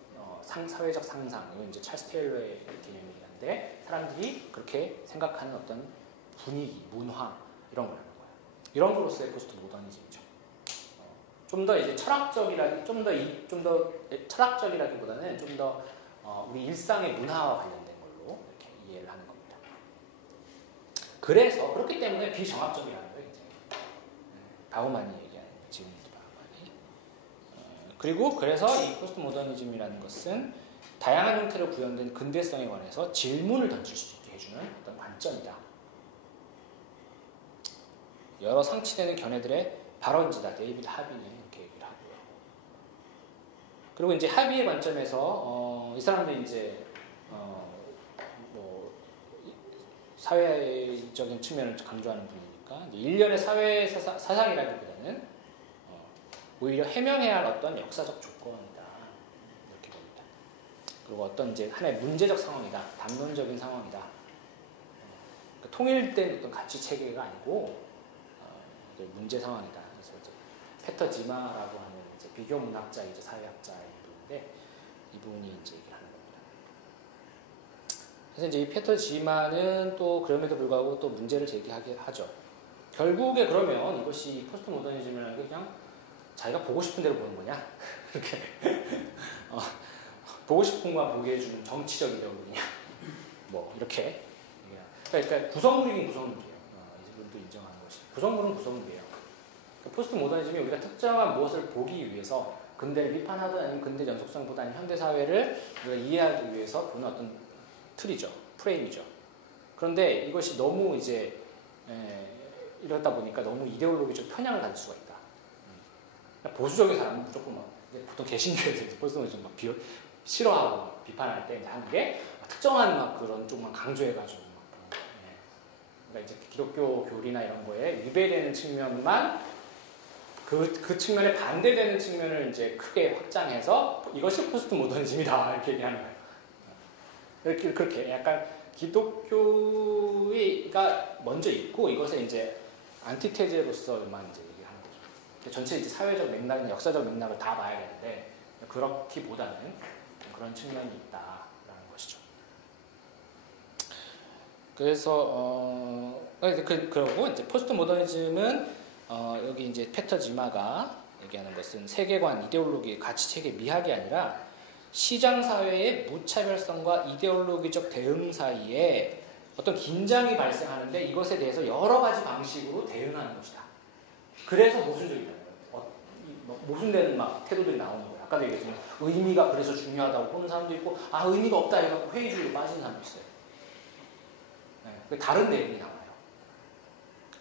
사회적 상상, 이건 이제 찰스 테일러의 개념인데 사람들이 그렇게 생각하는 어떤 분위기, 문화 이런 걸 하는 거예요. 이런 거로서의 포스트 모더니즘이죠. 좀 더 이제 철학적이라기보다는 좀 더 우리 일상의 문화와 관련된 걸로 이렇게 이해를 하는 겁니다. 그래서 그렇기 때문에 비정합적이라는 거예요. 바우만이 얘기하는 지금부터 바우만이. 그리고 그래서 이 포스트 모더니즘이라는 것은 다양한 형태로 구현된 근대성에 관해서 질문을 던질 수 있게 해주는 어떤 관점이다. 여러 상치되는 견해들의 발원지다. 데이비드 하비는 이렇게 얘기를 하고요. 그리고 이제 하비의 관점에서 이 사람들이 이제 뭐 사회적인 측면을 강조하는 분이니까 이제 일련의 사회 사상이라기보다는 오히려 해명해야 할 어떤 역사적 조건이다. 이렇게 봅니다. 그리고 어떤 이제 하나의 문제적 상황이다. 담론적인 상황이다. 그러니까 통일된 어떤 가치 체계가 아니고 문제 상황이다. 그래서 이제 페터 지마라고 하는 이제 비교 문학자이자 사회학자인 분인데 이분이 이제 얘기를 하는 겁니다. 그래서 이제 이 페터 지마는 또 그럼에도 불구하고 또 문제를 제기하게 하죠. 결국에 그러면 이것이 포스트 모더니즘이라는 게 그냥 자기가 보고 싶은 대로 보는 거냐? 이렇게 보고 싶은 것만 보게 해주는 정치적 이력이냐? 뭐 이렇게. 그러니까 구성물이긴 구성물이에요. 이분도 인정하는 것이. 구성물은 구성물이에요. 그러니까 포스트 모더니즘이 우리가 특정한 무엇을 보기 위해서 근대를 비판하든 아니면 근대 연속성보다 아니면 현대 사회를 우리가 이해하기 위해서 보는 어떤 틀이죠. 프레임이죠. 그런데 이것이 너무 이제 이러다 보니까 너무 이데올로기적 편향을 가질 수가 있다. 보수적인 사람은 무조건 보통 개신교에서 포스트 모더니즘 막 싫어하고 비판할 때 하는 게 특정한 막 그런 쪽만 강조해가지고 그러니까 이제 기독교 교리나 이런 거에 위배되는 측면만 그 측면에 반대되는 측면을 이제 크게 확장해서 이것이 포스트 모더니즘이다 이렇게 얘기하는 거예요. 그렇게 약간 기독교가 먼저 있고 이것에 이제 안티테제로서만 이제 얘기하는 거죠. 전체 이제 사회적 맥락이나 역사적 맥락을 다 봐야 되는데 그렇기보다는 그런 측면이 있다라는 것이죠. 그래서 그러고 이제 포스트 모더니즘은 여기 이제 페터 지마가 얘기하는 것은 세계관, 이데올로기, 가치 체계 미학이 아니라 시장 사회의 무차별성과 이데올로기적 대응 사이에 어떤 긴장이 발생하는데 이것에 대해서 여러 가지 방식으로 대응하는 것이다. 그래서 모순적이다. 모순되는 막 태도들이 나오는 거예요. 아까도 얘기했지만 의미가 그래서 중요하다고 보는 사람도 있고 의미가 없다 해서 회의주의로 빠지는 사람도 있어요. 네, 다른 내용이 나와요.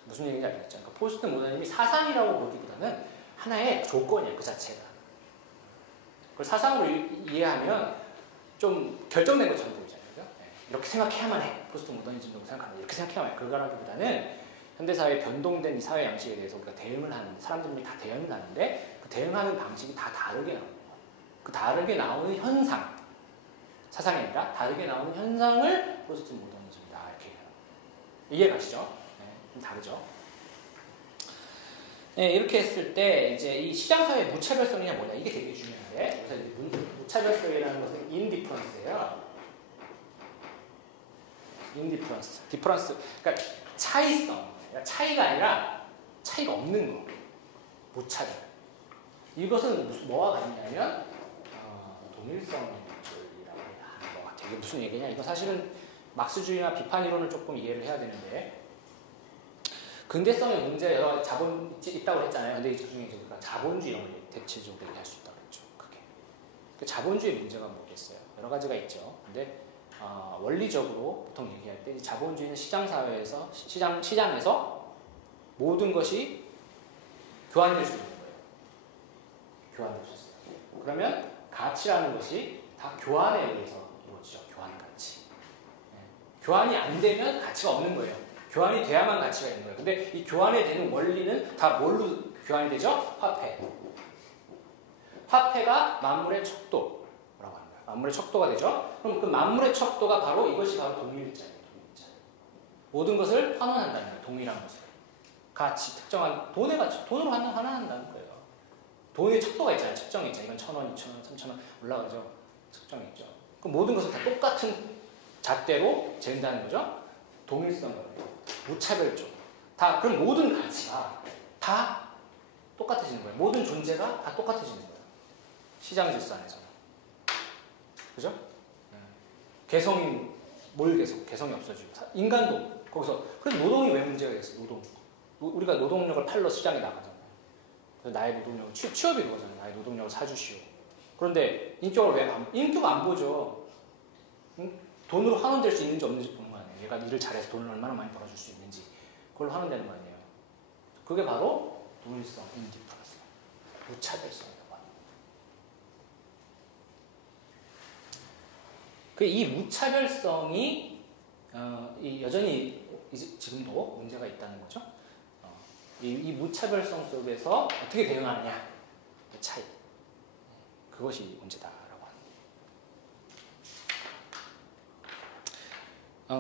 무슨 얘기인지 알겠죠? 그러니까 포스트 모더니즘이 사상이라고 보기보다는 하나의 조건이에요. 그 자체가. 그걸 사상으로 이해하면 좀 결정된 것처럼 보이잖아요. 네, 이렇게 생각해야만 해. 포스트 모더니즘으로 생각하면 이렇게 생각해야만 해. 그거라기보다는 현대사회의 변동된 이 사회 양식에 대해서 우리가 대응을 하는, 사람들이 다 대응을 하는데 그 대응하는 방식이 다 다르게 나옵니다. 그 다르게 나오는 현상, 사상이 아니라 다르게 나오는 현상을 포스트 모더니즘이다. 이렇게 해요. 이해 가시죠? 네, 좀 다르죠? 네, 이렇게 했을 때 이제 이 시장사회의 무차별성이냐 뭐냐 이게 되게 중요한데 그래서 무차별성이라는 것은 인디퍼런스예요. 인디퍼런스, 디퍼런스, 그러니까 차이성, 그러니까 차이가 아니라 차이가 없는 거, 무차별. 이것은 무슨 뭐와 같냐면 동일성이라고 하는 것 같아요. 이게 무슨 얘기냐? 이거 사실은 막스주의나 비판 이론을 조금 이해를 해야 되는데. 근대성의 문제 여러 자본 있다고 했잖아요. 근데 이 중에 이제 자본주의 이런 걸 대체적으로 얘기할 수 있다고 했죠. 그게. 그 자본주의 문제가 뭐겠어요? 여러 가지가 있죠. 근데 원리적으로 보통 얘기할 때 자본주의는 시장 사회에서 시장에서 모든 것이 교환될 수 있는 거예요. 교환될 수 있어요. 그러면 가치라는 것이 다 교환에 의해서 이루어지죠. 교환 가치. 네. 교환이 안 되면 가치가 없는 거예요. 교환이 돼야만 가치가 있는 거예요. 근데 이 교환이 되는 원리는 다 뭘로 교환이 되죠? 화폐. 화폐가 만물의 척도라고 합니다. 만물의 척도가 되죠? 그럼 그 만물의 척도가 바로 이것이 바로 동일자예요. 동일자. 모든 것을 환원한다는 거예요. 동일한 것을. 가치, 특정한 돈의 가치, 돈으로 환원한다는 거예요. 돈의 척도가 있잖아요. 측정이 있잖아요. 이건 1,000원, 2,000원, 3,000원 올라가죠. 측정이 있죠. 그럼 모든 것을 다 똑같은 잣대로 잰다는 거죠. 동일성을. 무차별적. 다, 그럼 모든 가치가 다 똑같아지는 거예요. 모든 존재가 다 똑같아지는 거예요. 시장 질서 안에서는. 그죠? 개성이, 개성이 없어지고. 인간도, 거기서. 그래서 노동이 왜 문제가 됐어요? 노동. 우리가 노동력을 팔러 시장에 나가잖아요. 그래서 나의 노동력을, 취업이 그거잖아요. 나의 노동력을 사주시오. 그런데 인격을 안 보죠. 응? 돈으로 환원될 수 있는지 없는지 보는 거 아니에요. 얘가 일을 잘해서 돈을 얼마나 많이 벌어줄 수 있는지 그걸로 환원되는 거 아니에요. 그게 바로 동일성, 인디퍼런스, 무차별성이라고 합니다. 이 무차별성이 여전히 지금도 문제가 있다는 거죠. 이 무차별성 속에서 어떻게 대응하느냐, 그 차이, 그것이 문제다.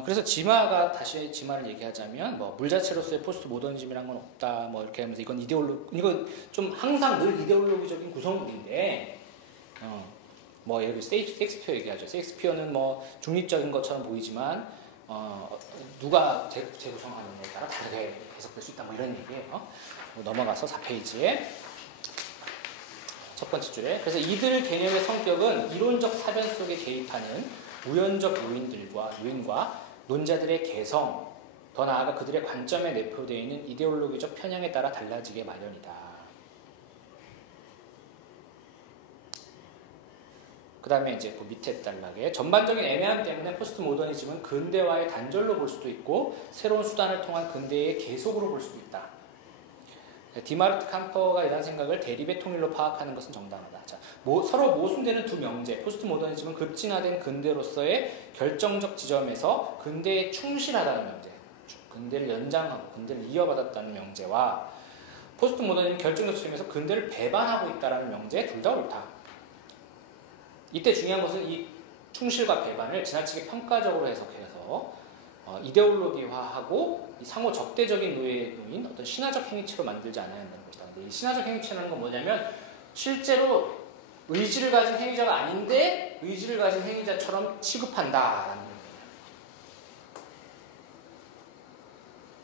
그래서 지마가 지마를 얘기하자면 물 자체로서의 포스트 모더니즘이란 건 없다 이렇게 하면서 이건 이거 좀 항상 늘 이데올로기적인 구성물인데 예를 들어 셰익스피어 얘기하죠. 셰익스피어는 중립적인 것처럼 보이지만 누가 재구성하느냐에 따라 다르게 해석될 수 있다 이런 얘기예요. 넘어가서 4페이지에 첫 번째 줄에 그래서 이들 개념의 성격은 이론적 사변 속에 개입하는 우연적 요인과 논자들의 개성, 더 나아가 그들의 관점에 내포되어 있는 이데올로기적 편향에 따라 달라지게 마련이다. 그 다음에 이제 밑에 단락에 전반적인 애매함 때문에 포스트 모더니즘은 근대화의 단절로 볼 수도 있고 새로운 수단을 통한 근대의 계속으로 볼 수도 있다. 디마르트 캄퍼가 이런 생각을 대립의 통일로 파악하는 것은 정당하다. 자, 서로 모순되는 두 명제, 포스트 모더니즘은 급진화된 근대로서의 결정적 지점에서 근대에 충실하다는 명제, 근대를 연장하고 근대를 이어받았다는 명제와 포스트 모더니즘 결정적 지점에서 근대를 배반하고 있다는 명제 둘 다 옳다. 이때 중요한 것은 이 충실과 배반을 지나치게 평가적으로 해석해서 이데올로기화하고 상호 적대적인 노예인 어떤 신화적 행위체로 만들지 않아야 한다는 것이다. 근데 이 신화적 행위체라는 건 뭐냐면 실제로 의지를 가진 행위자가 아닌데 의지를 가진 행위자처럼 취급한다라는 거예요.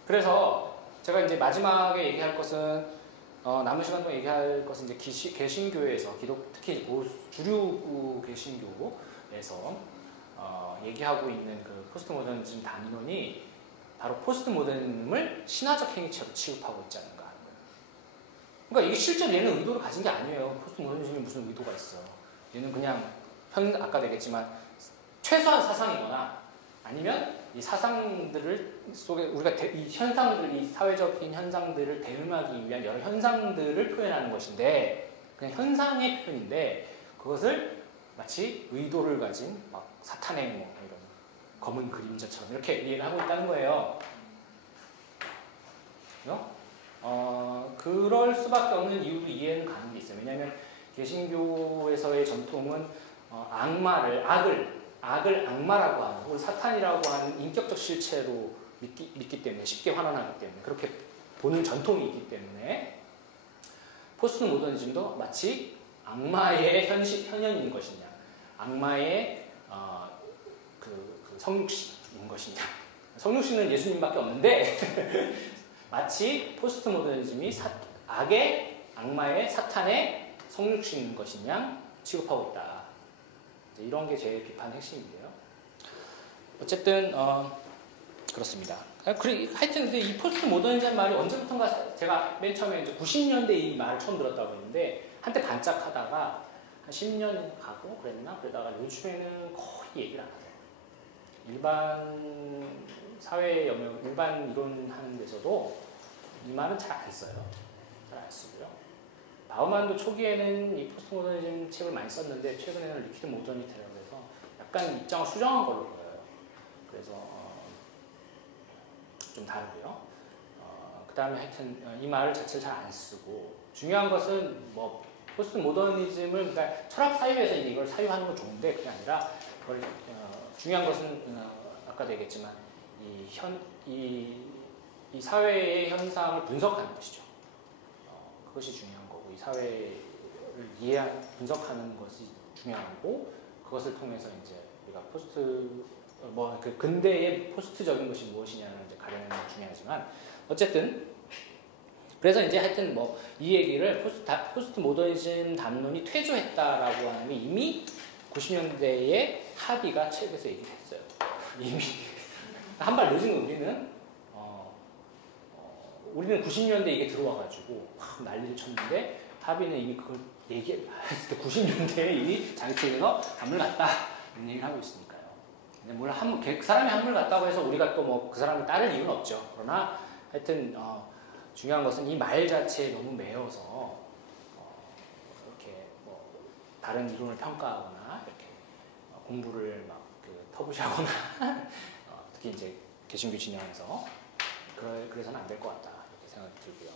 그래서 제가 이제 마지막에 얘기할 것은 남은 시간 동안 얘기할 것은 이제 개신교에서 특히 주류 개신교에서 얘기하고 있는 그 포스트 모더니즘 담론이 바로 포스트 모더니즘을 신화적 행위체로 취급하고 있지 않는가 하는 거예요. 그러니까 이게 실제로 얘는 의도를 가진 게 아니에요. 포스트 모더니즘이 무슨 의도가 있어요. 얘는 그냥 아까 얘기했지만 최소한 사상이거나 아니면 이 사상들을 속에 우리가 이 현상들, 이 사회적인 현상들을 대응하기 위한 여러 현상들을 표현하는 것인데 그냥 현상의 표현인데 그것을 마치 의도를 가진 막 사탄의 이런 검은 그림자처럼 이렇게 이해를 하고 있다는 거예요. 그럴 수밖에 없는 이유로 이해는 가는 게 있어요. 왜냐하면 개신교에서의 전통은 악을 악마라고 하는 혹은 사탄이라고 하는 인격적 실체로 믿기 때문에 쉽게 환원하기 때문에 그렇게 보는 전통이 있기 때문에 포스트 모더니즘도 마치 악마의 현현인 것이냐 악마의 그 성육신인 것이냐 성육신은 예수님밖에 없는데 마치 포스트 모더니즘이 악마의 사탄의 성육신인 것이냐 취급하고 있다. 이런 게 제 비판의 핵심인데요. 어쨌든 그렇습니다. 하여튼 이 포스트 모더니즘 말이 언제부턴가 제가 맨 처음에 이제 90년대 이 말을 처음 들었다고 했는데 한때 반짝하다가 한 10년 가고 그러다가 요즘에는 거의 얘기를 안 해요. 일반 사회 영역, 일반 이론하는 데서도 이 말은 잘 안 써요. 잘 안 쓰고요. 바우만도 초기에는 이 포스트 모더니즘 책을 많이 썼는데 최근에는 리퀴드 모더니티라고 해서 약간 입장을 수정한 걸로 보여요. 그래서 좀 다르고요. 그 다음에 하여튼 이 말 자체를 잘 안 쓰고 중요한 것은 뭐 포스트 모더니즘을 그러니까 철학 사유에서 이걸 사유하는 건 좋은데 그게 아니라 그걸 중요한 것은 아까도 얘기했지만 이 사회의 현상을 분석하는 것이죠. 그것이 중요한 거고 이 사회를 분석하는 것이 중요하고 그것을 통해서 이제 우리가 그 근대의 포스트적인 것이 무엇이냐를 이제 가려는 게 중요하지만 어쨌든 그래서 이제 하여튼 뭐 이 얘기를 포스트 모더니즘 담론이 퇴조했다라고 하는 게 이미 90년대에 하비가 책에서 얘기를 했어요. 이미 한 발 늦은 우리는 90년대 이게 들어와가지고 막 난리를 쳤는데 하비는 이미 그걸 얘기했을 때 90년대에 이미 자기 책에서 한물 갔다 이런 얘기를 하고 있으니까요. 근데 물론 그 사람이 한물 갔다고 해서 우리가 또 뭐 그 사람을 따를 이유는 없죠. 그러나 하여튼 중요한 것은 이 말 자체에 너무 매여서 이렇게 뭐 다른 이론을 평가하거나 이렇게 공부를 막 터부시하거나 특히 이제 개신교 진영에서 그래서는 안 될 것 같다 이렇게 생각이 들고요.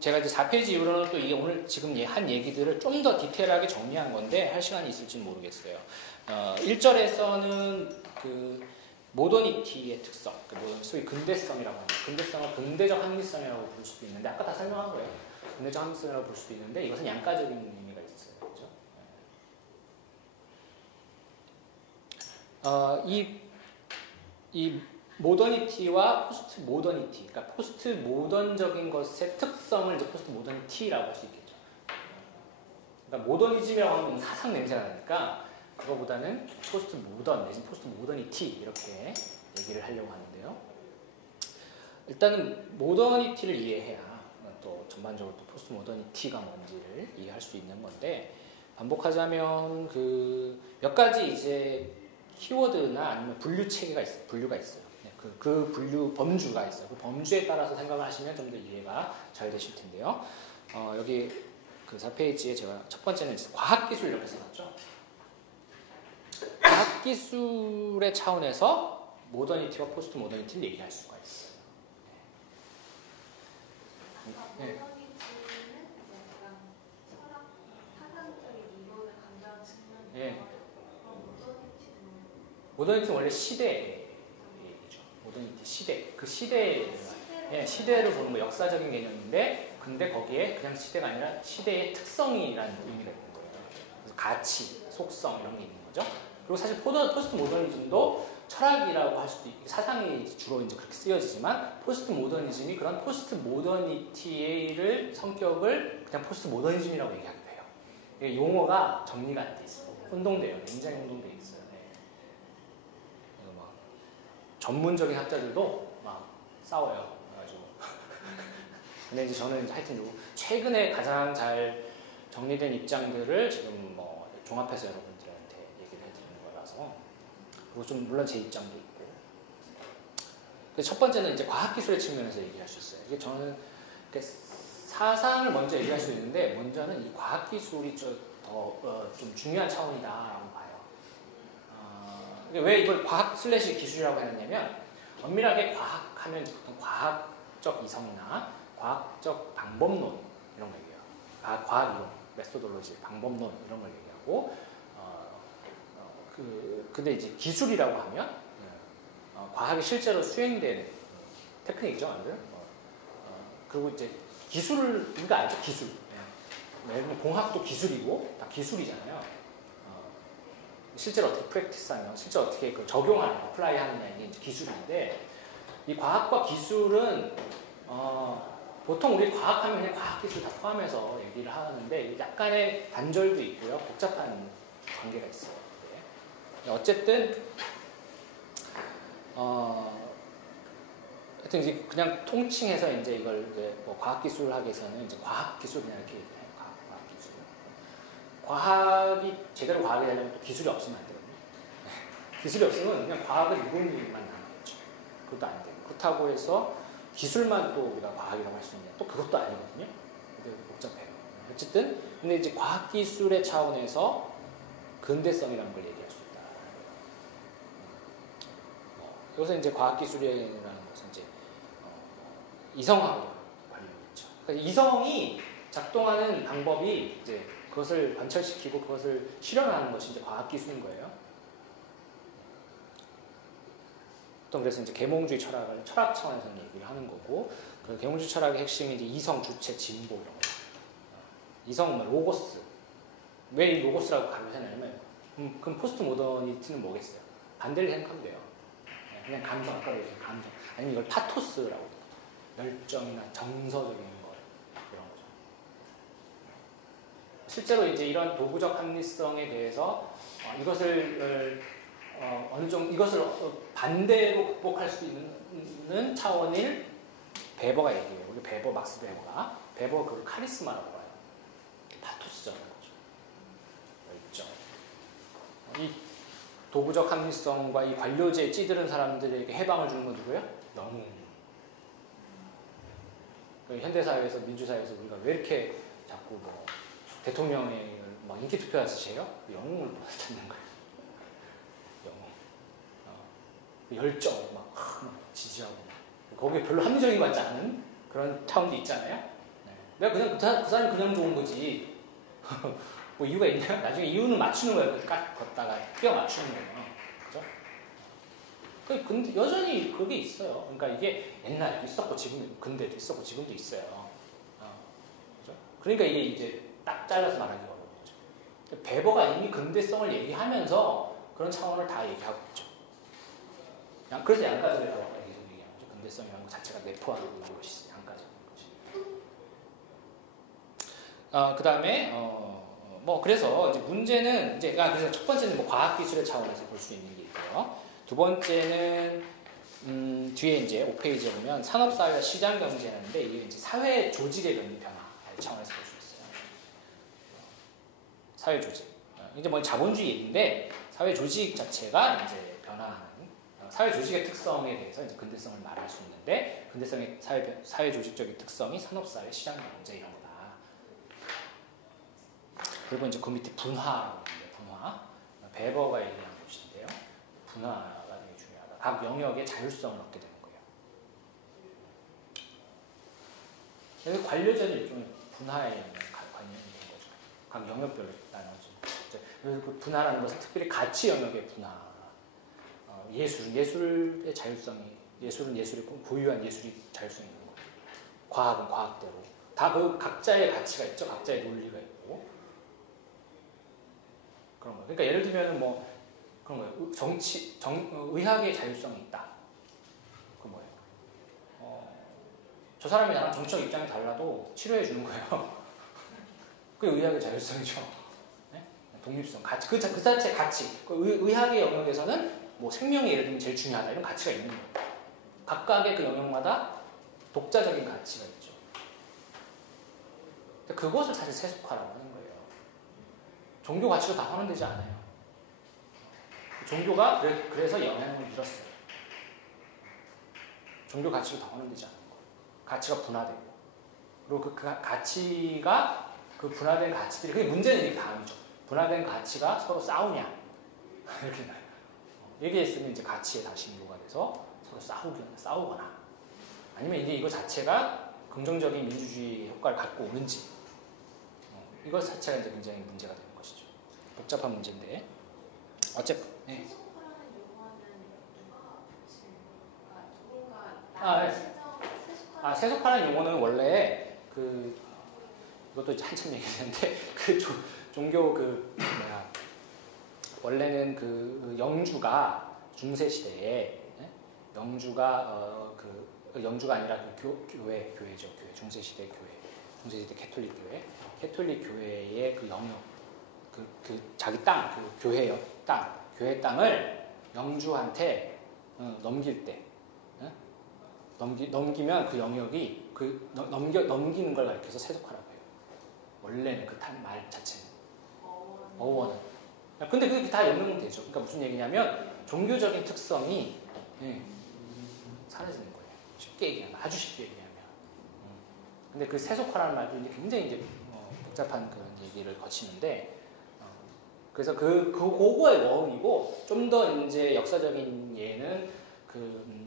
제가 이제 4페이지 이후로는 또 이게 오늘 지금 한 얘기들을 좀 더 디테일하게 정리한 건데 할 시간이 있을지는 모르겠어요. 1절에서는 그 모더니티의 특성, 소위 근대성이라고 합니다. 근대성을 근대적 합리성이라고 볼 수도 있는데 아까 다 설명한 거예요. 근대적 합리성이라고 볼 수도 있는데 이것은 양가적인 의미가 있어요. 그렇죠? 이 모더니티와 포스트 모더니티, 그러니까 포스트 모던적인 것의 특성을 이제 포스트 모더니티라고 할 수 있겠죠. 그러니까 모더니즘이라고 하면 사상 냄새가 나니까 그거보다는 포스트 모던 내지는 포스트 모더니티 이렇게 얘기를 하려고 하는데요. 일단은 모더니티를 이해해야 또 전반적으로 또 포스트 모더니티가 뭔지를 이해할 수 있는 건데 반복하자면 몇 가지 이제 키워드나 아니면 분류가 있어요. 그 분류 범주가 있어요. 그 범주에 따라서 생각을 하시면 좀 더 이해가 잘 되실 텐데요. 여기 그 4페이지에 제가 첫 번째는 과학기술 이렇게 써놨죠. 과학기술의 차원에서 모더니티와 포스트 모더니티를 얘기할 수가 있어요. 네. 네. 모더니티는 원래 시대 얘기죠. 모더니티 시대. 그 시대를 보는 거 역사적인 개념인데, 근데 거기에 그냥 시대가 아니라 시대의 특성이라는 의미가 있는 거예요. 그래서 가치, 속성 이런 게 있는 거죠. 그리고 사실 포스트 모더니즘도 철학이라고 할 수도 있고, 사상이 주로 이제 그렇게 쓰여지지만, 포스트 모더니즘이 그런 포스트 모더니티의 성격을 그냥 포스트 모더니즘이라고 얘기하기도 해요. 이게 용어가 정리가 안 돼 있어요. 혼동돼요. 굉장히 혼동돼 있어요. 네. 막 전문적인 학자들도 막 싸워요. 그래가지고. 근데 이제 저는 이제 하여튼 최근에 가장 잘 정리된 입장들을 지금 뭐 종합해서 여러분들한테 얘기를 해드리는 거라서. 그리고 좀 물론 제 입장도 있고. 첫 번째는 이제 과학기술의 측면에서 얘기할 수 있어요. 이게 저는 사상을 먼저 얘기할 수 있는데, 먼저는 이 과학기술이 좀 중요한 차원이다라고 봐요. 왜 이걸 과학 / 기술이라고 해놨냐면, 엄밀하게 과학하면 보통 과학적 이성이나 과학적 방법론 이런 거 얘기해요. 과학이론, 메소돌로지, 방법론 이런 걸 얘기하고, 근데 이제 기술이라고 하면 과학이 실제로 수행된 테크닉이죠, 완전. 그리고 이제 기술을 우리가 알죠, 기술. 예를 들면 공학도 기술이고 다 기술이잖아요. 실제로 어떻게 프랙티스하냐, 실제로 어떻게 적용하는, 어플라이하느냐, 이게 이제 기술인데, 이 과학과 기술은 보통 우리 과학하면 그냥 과학기술 다 포함해서 얘기를 하는데, 약간의 단절도 있고요, 복잡한 관계가 있어요. 어쨌든 하여튼 이제 그냥 통칭해서 이제 이걸 이제 뭐 과학기술학에서는 이제 과학기술 그냥 이렇게 얘기해요. 과학기술. 과학이 제대로 과학이 되려면 또 기술이 없으면 안 되거든요. 기술이 없으면 그냥 과학은 이론만 남아있죠. 그것도 안 돼요. 그렇다고 해서 기술만 또 우리가 과학이라고 할 수 있냐? 또 그것도 아니거든요. 되게 복잡해요. 어쨌든 근데 이제 과학기술의 차원에서 근대성이라는 걸 얘기할 수 있다. 여기서 이제 과학기술이라는 것은 이제 이성하고 관련이 있죠. 그러니까 이성이 작동하는 방법이 이제 그것을 관철시키고 그것을 실현하는 것이 이제 과학기술인 거예요. 보통 그래서 이제 계몽주의 철학을 철학 차원에서는 얘기를 하는 거고, 그 계몽주의 철학의 핵심이 이제 이성, 주체, 진보 이런 거. 이성, 로고스. 왜 이 로고스라고 가르쳐냐면, 그럼 포스트 모더니티는 뭐겠어요? 반대를 생각하면 돼요. 그냥 감정, 아까 얘기한 감정. 아니면 이걸 파토스라고 해요. 열정이나 정서적인 것, 이런 거죠. 실제로 이제 이런 도구적 합리성에 대해서 이것을 어느 정도 이것을 반대로 극복할 수 있는 차원일 베버가 얘기해요. 우리 막스 베버가 그걸 카리스마라고 봐요. 파토스적인 거죠. 열정. 이 도구적 합리성과 이 관료제에 찌들은 사람들에게 해방을 주는 건 누구예요? 영웅. 현대사회에서, 민주사회에서 우리가 왜 이렇게 자꾸 뭐 대통령의 막 인기 투표하듯이 해요? 영웅을 찾는 거예요. 영웅. 열정, 막 지지하고. 거기에 별로 합리적인 것 같지 않은 그런 차원도 있잖아요. 네. 내가 그냥 그 사람이 그냥 좋은 거지. 뭐 이유가 있냐? 나중에 이유는 맞추는 거예요. 걷다가 끼워 맞추는 거예요. 그죠? 근데 여전히 그게 있어요. 그러니까 이게 옛날에도 있었고 근대도 있었고 지금도 있어요. 그죠? 그러니까 이게 이제 딱 잘라서 말하기가 어렵죠. 베버가 이미 근대성을 얘기하면서 그런 차원을 다 얘기하고 있죠. 그래서 양가적이라고 계속 얘기하는 거죠. 근대성이라는 것 자체가 내포하고 있는 것이 양가적인 것이. 그 다음에 그래서 이제 문제는 그래서 첫 번째는 뭐 과학기술의 차원에서 볼 수 있는 게 있고요. 두 번째는 뒤에 이제 5페이지에 보면 산업사회와 시장경제라는데, 이게 이제 사회 조직의 변화 차원에서 볼 수 있어요. 사회 조직. 이제 뭐 자본주의 얘기인데, 사회 조직 자체가 이제 변화하는, 사회 조직의 특성에 대해서 이제 근대성을 말할 수 있는데, 근대성의 사회 조직적인 특성이 산업사회, 시장경제 이런 거다. 그리고 이제 그 밑에 분화. 베버가 얘기한 것인데요. 분화가 되게 중요하다. 각 영역의 자율성을 얻게 되는 거예요. 그래서 관료제도 일종의 분화에 관련이 된 거죠. 각 영역별로 나눠지는. 그래서 그 분화라는 것은 특별히 가치 영역의 분화. 예술의 자율성이, 예술은 예술이 고유한 예술이 자율성이 있는 거예요. 과학은 과학대로. 다 그 각자의 가치가 있죠. 각자의 논리가 있고. 그런 거예요. 그러니까 예를 들면 뭐 그런 거예요. 의학의 자율성이 있다. 그 뭐예요? 저 사람이 나랑 정치적 입장이 달라도 치료해 주는 거예요. 그게 의학의 자율성이죠. 네? 독립성, 가치, 그 자체 가치. 그 의학의 영역에서는 뭐 생명이 예를 들면 제일 중요하다 이런 가치가 있는 거예요. 각각의 그 영역마다 독자적인 가치가 있죠. 그것을 사실 세속화라고 하는 거예요. 종교 가치로 다 환원되지 않아요. 종교가 그래서 영향을 잃었어요. 종교 가치로 다 환원되지 않는 거예요. 가치가 분화되고, 그리고 그 가치가, 그 분화된 가치들이, 그게 문제는 이게 다음이죠. 분화된 가치가 서로 싸우냐 이렇게 나요. 얘기했으면 이제 가치에 다시 신고가 돼서 서로 싸우거나, 아니면 이제 이거 자체가 긍정적인 민주주의 효과를 갖고 오는지, 이것 자체가 이제 굉장히 문제가 되는 것이죠. 복잡한 문제인데 어쨌든. 네. 세속화라는 용어는 원래 이것도 이제 한참 얘기했는데 종교 원래는 영주가 중세 시대에, 영주가 영주가 아니라 교회죠. 중세 시대 캐톨릭 교회의 그 영역, 자기 땅, 교회 땅을 영주한테 넘길 때, 넘기면 그 영역이 넘기는 걸 가리켜서 세속화라고 해요. 원래는 그 말 자체는 어원은. 근데 그게 다 연결은 되죠. 그러니까 무슨 얘기냐면 종교적인 특성이 사라지는 거예요. 쉽게 얘기하면, 아주 쉽게 얘기하면. 근데 그 세속화라는 말도 이제 굉장히 이제 복잡한 그런 얘기를 거치는데, 그래서 그거의 원이고, 좀 더 이제 역사적인 예는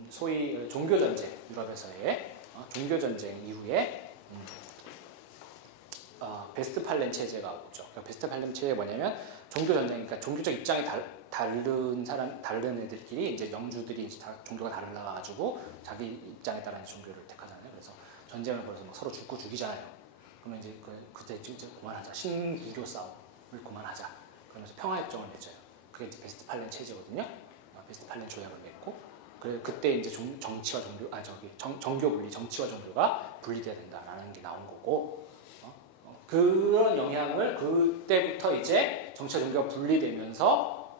소위 종교전쟁, 유럽에서의 종교전쟁 이후에 베스트팔렌 체제가 오죠. 그러니까 베스트팔렌 체제가 뭐냐면 종교전쟁, 그러니까 종교적 입장이 다른 애들끼리, 이제 영주들이 이제 다 종교가 달라가지고 자기 입장에 따라 종교를 택하잖아요. 그래서 전쟁을 벌여서 막 서로 죽이잖아요. 그러면 이제 그때 이제 그만하자. 신구교 싸움을 그만하자. 그러면서 평화협정을 맺어요. 그게 이제 베스트팔렌 체제거든요. 베스트팔렌 조약을 맺고, 그때 이제 정치와 정교 분리, 정치와 종교가 분리돼야 된다라는 게 나온 거고, 그런 영향을 그때부터 이제 정치와 종교가 분리되면서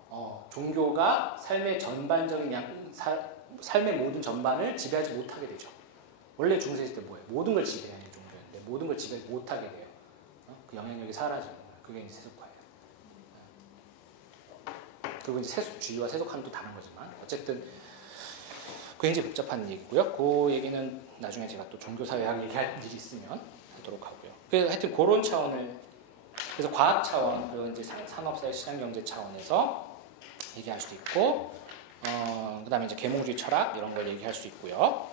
종교가 삶의 전반적인 삶의 모든 전반을 지배하지 못하게 되죠. 원래 중세시대 뭐예요? 모든 걸 지배하는 종교였는데 모든 걸 지배 못하게 돼요. 그 영향력이 사라지는 거예요. 그게 이제 세속화예요. 그리고 이제 세속주의와 세속화는 또 다른 거지만 어쨌든 굉장히 복잡한 얘기고요. 그 얘기는 나중에 제가 또 종교사회학 얘기할 일이 있으면 하도록 하고요. 그래서 하여튼 그런 차원을, 그래서 과학 차원, 그리고 이제 산업사회 시장경제 차원에서 얘기할 수 있고, 그 다음에 이제 계몽주의 철학 이런 걸 얘기할 수 있고요.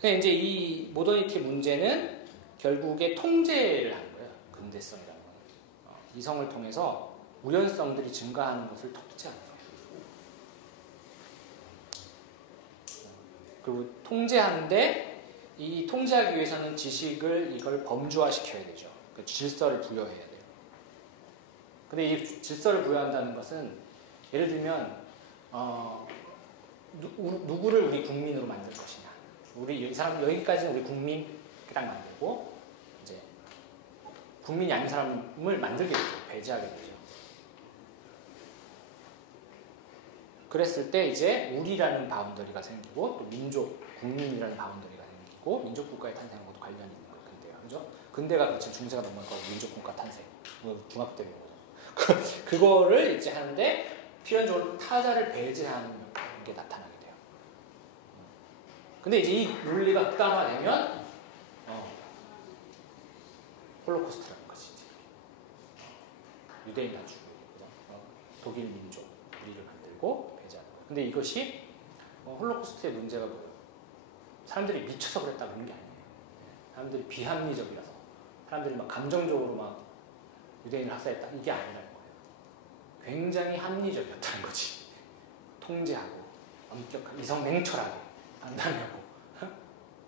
근데 이제 이 모더니티 문제는 결국에 통제를 하는 거예요. 근대성이라는 건. 이성을 통해서 우연성들이 증가하는 것을 통제하는 거예요. 그리고 통제하는데, 이 통제하기 위해서는 지식을 이걸 범주화시켜야 되죠. 그 질서를 부여해야 돼요. 근데 이 질서를 부여한다는 것은 예를 들면 누구를 우리 국민으로 만들 것이냐. 이 사람 여기까지는 우리 국민 딱 만들고, 이제 국민이 아닌 사람을 만들게 되죠. 배제하게 되죠. 그랬을 때 이제 우리라는 바운더리가 생기고, 또 민족, 국민이라는 바운더리가 생기고, 민족국가의 탄생하고도 관련이 있는 거예요. 근데요. 그죠? 근대가 그치, 중세가 넘어가고 민족국가 탄생. 중학교 때 배우고. 그거를 이제 하는데, 필연적으로 타자를 배제하는 게 나타나게 돼요. 근데 이제 이 논리가 극단화되면, 홀로코스트라는 것이 이제. 유대인 다 죽이고, 독일 민족, 우리를 만들고, 배제하는 거예요. 근데 이것이, 홀로코스트의 문제가 뭐예요? 사람들이 미쳐서 그랬다 그런 게 아니에요. 사람들이 비합리적이라서, 사람들이 막 감정적으로 막 유대인을 학살했다, 이게 아니라는 거예요. 굉장히 합리적이었다는 거지. 통제하고 엄격하게 이성 냉철하게 판단하고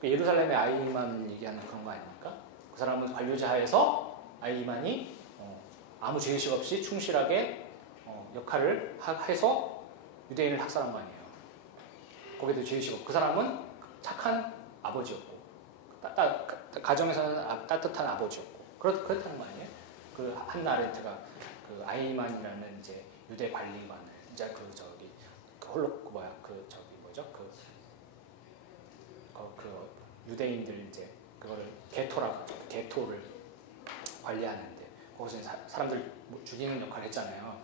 예루살렘의 아이만을 얘기하는 그런 거 아닙니까? 그 사람은 관료자 하에서 아이만이 아무 죄의식 없이 충실하게 역할을 해서 유대인을 학살한 거 아니에요. 거기도 죄의식 없고 그 사람은 착한 아버지였고 가정에서는 따뜻한 아버지였고 그렇다는 거 아니에요? 그 한나 아레트가 그 아이만이라는 이제 유대 관리관을 이제 그 유대인들 이제 그거를 게토라고 하죠. 게토를 관리하는데 거기서 사람들 죽이는 역할을 했잖아요.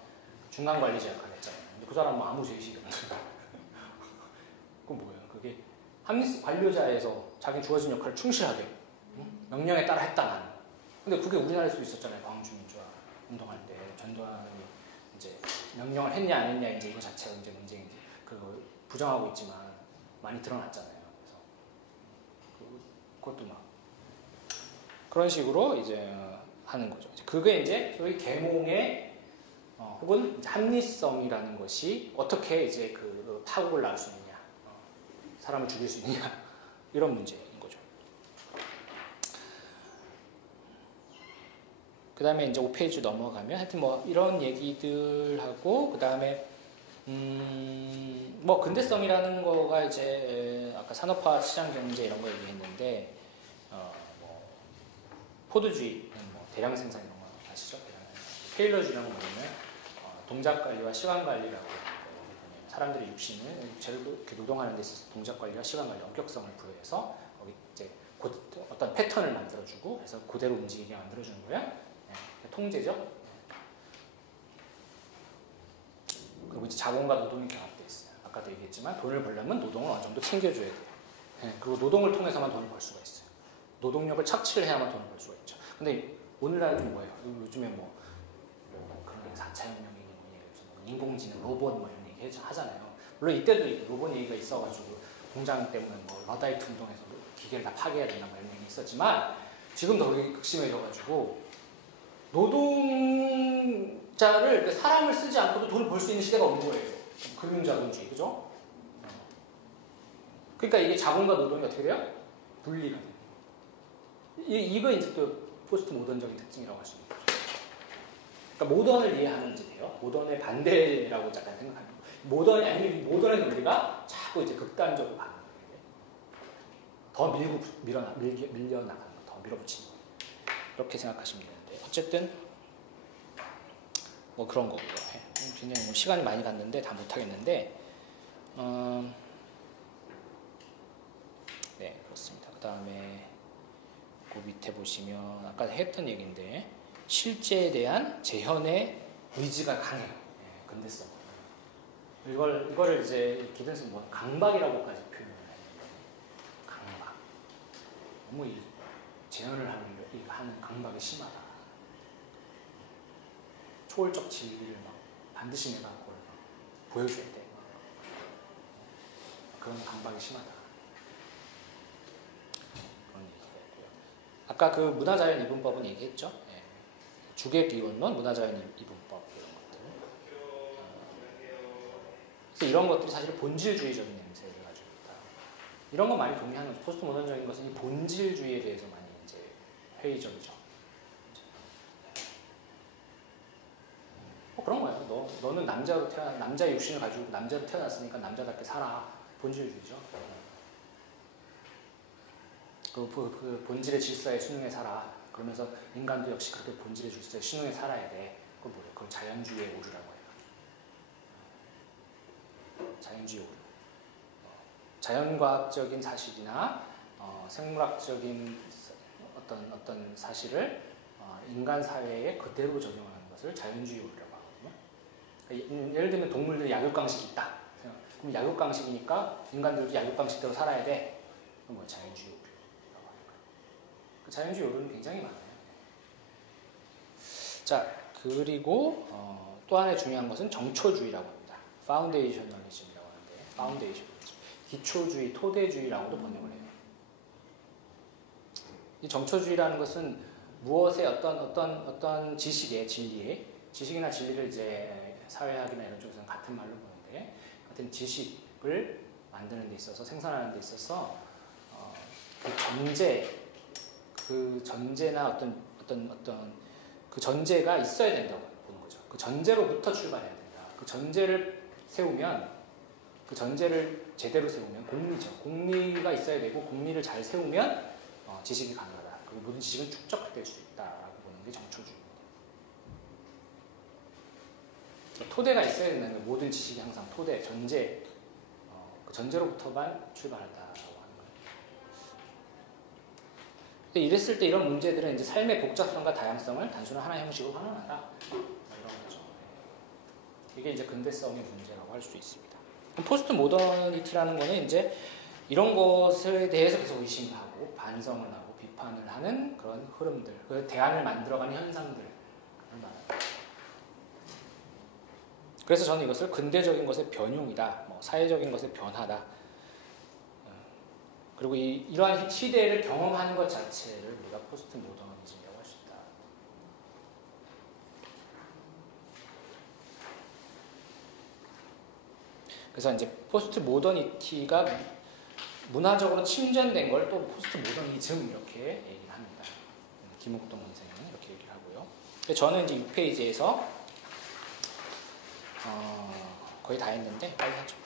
중간 관리자 역할을 했잖아요. 근데 그 사람은 아무 죄의식이 없는 그건 뭐예요? 그게 한 관료자에서 자기 주어진 역할을 충실하게 명령에 따라 했다만. 근데 그게 우리나라에서도 있었잖아요. 광주민주화 운동할 때 전두환이 이제 명령을 했냐 안 했냐 이제 이거 자체가 이제 문제인지 그거 부정하고 있지만 많이 드러났잖아요. 그래서 그것도 막 그런 식으로 이제 하는 거죠. 그게 이제 소위 계몽의 혹은 합리성이라는 것이 어떻게 이제 그 파국을 낳을 수 있느냐, 사람을 죽일 수 있느냐 이런 문제인 거죠. 그 다음에 이제 5페이지 넘어가면 하여튼 뭐 이런 얘기들하고 그 다음에 뭐 근대성이라는 거가 이제 아까 산업화 시장 경제 이런 거 얘기했는데 뭐 포도주의, 뭐 대량 생산 이런 거 아시죠? 테일러주의라는 거 뭐냐면 동작 관리와 시간 관리라고 사람들의 육신을 이렇게 노동하는 데 있어서 동작 관리와 시간 관리 엄격성을 부여해서 거기 이제 어떤 패턴을 만들어주고 그래서 그대로 움직이게 만들어주는 거예요. 네, 통제죠. 그리고 이제 자본과 노동이 결합되어 있어요. 아까도 얘기했지만 돈을 벌려면 노동을 어느 정도 챙겨줘야 돼요. 네, 그리고 노동을 통해서만 돈을 벌 수가 있어요. 노동력을 착취를 해야만 돈을 벌 수가 있죠. 근데 오늘날은 뭐예요? 요즘에 뭐 그런 4차 혁명이 인공지능, 로봇 뭐 이런 얘기 하잖아요. 물론 이때도 로봇 얘기가 있어가지고 공장 때문에 뭐 러다이트 운동에서 기계를 다 파괴해야 된다 뭐 이런 얘기 있었지만 지금 더 극심해져가지고 노동자를 사람을 쓰지 않고도 돈을 벌 수 있는 시대가 온 거예요. 금융자본주의, 그죠? 그러니까 이게 자본과 노동이 어떻게 돼요? 분리가 돼요. 이거 이제 또 포스트 모던적인 특징이라고 할 수 있는 거죠. 그러니까 모던을 이해하는 문제예요. 모던의 반대라고 잠깐 생각하는 거예요. 모던이 아니면 모던의 논리가 자꾸 이제 극단적으로 가는 거예요. 더 밀려나가는 거, 더 밀어붙이는 거. 이렇게 생각하시면 되는데 어쨌든 뭐 그런 거고요. 굉장히 뭐 시간이 많이 갔는데 다 못하겠는데 네 그렇습니다. 그 다음에 그 밑에 보시면 아까 했던 얘기인데 실제에 대한 재현의 의지가 강해요. 네, 근대성. 이거를 이제 기든슨 뭐 강박이라고까지 표현을 해요. 강박. 너무 이 재현을 하는 강박이 심하다. 초월적 진리를 막 반드시 내가 그걸 보여줘야 돼. 그런 강박이 심하다. 그런 얘기가 있고요. 아까 그 문화자연 이분법은 얘기했죠. 예. 주객이원론, 문화자연 이분법 이런 것들. 그래서 이런 것들이 사실 본질주의적인 냄새를 가지고 있다. 이런 거 많이 동의하는 거죠. 포스트 모던적인 것은 이 본질주의에 대해서 많이 이제 회의적이죠. 그런 거예요. 너는 남자의 육신을 가지고 남자로 태어났으니까 남자답게 살아. 본질주의죠. 그 본질의 질서에 순응해 살아. 그러면서 인간도 역시 그렇게 본질의 질서에 순응해 살아야 돼. 그건 뭐예요? 그걸 자연주의의 오류라고 해요. 자연주의 오류. 자연과학적인 사실이나 생물학적인 어떤 사실을 인간 사회에 그대로 적용하는 것을 자연주의 오류라고 하거든요. 예를 들면 동물들이 약육강식이 있다. 그럼 약육강식이니까 인간들도 약육강식대로 살아야 돼. 그럼 뭐 자연주의 오류라고 하는 거예요. 그 자연주의 오류는 굉장히 많아요. 자, 그리고 또 하나의 중요한 것은 정초주의라고 합니다. 파운데이셔널리즘이라고 하는데, 파운데이셔널리즘. 기초주의, 토대주의라고도 번역을 해요. 이 정초주의라는 것은 무엇의 어떤 지식이나 진리를 이제 사회학이나 이런 쪽에서는 같은 말로 보는데 하여튼 지식을 만드는 데 있어서 생산하는 데 있어서 그 전제나 어떤 그 전제가 있어야 된다고 보는 거죠. 그 전제로부터 출발해야 된다. 그 전제를 제대로 세우면 공리죠. 공리가 있어야 되고 공리를 잘 세우면 지식이 가능하다. 그리고 모든 지식은 축적될 수 있다라고 보는 게 정초주의입니다. 토대가 있어야 된다는 게 모든 지식이 항상 토대, 전제, 그 전제로부터만 출발한다라고 하는 거예요. 근데 이랬을 때 이런 문제들은 이제 삶의 복잡성과 다양성을 단순한 하나의 형식으로 환원하라. 이런 거죠. 이게 이제 근대성의 문제라고 할 수 있습니다. 포스트 모더니티라는 거는 이제 이런 것에 대해서 계속 의심하고 반성을 하고 비판을 하는 그런 흐름들, 그 대안을 만들어가는 현상들을 말합니다. 그래서 저는 이것을 근대적인 것의 변용이다, 사회적인 것의 변화다. 그리고 이러한 시대를 경험하는 것 자체를 우리가 포스트 모더니즘이라고 할 수 있다. 그래서 이제 포스트 모더니티가 문화적으로 침전된 걸 또 포스트 모더니즘 이렇게 얘기를 합니다. 김옥동 선생님은 이렇게 얘기를 하고요. 저는 이제 6페이지에서 거의 다 했는데 빨리 하죠.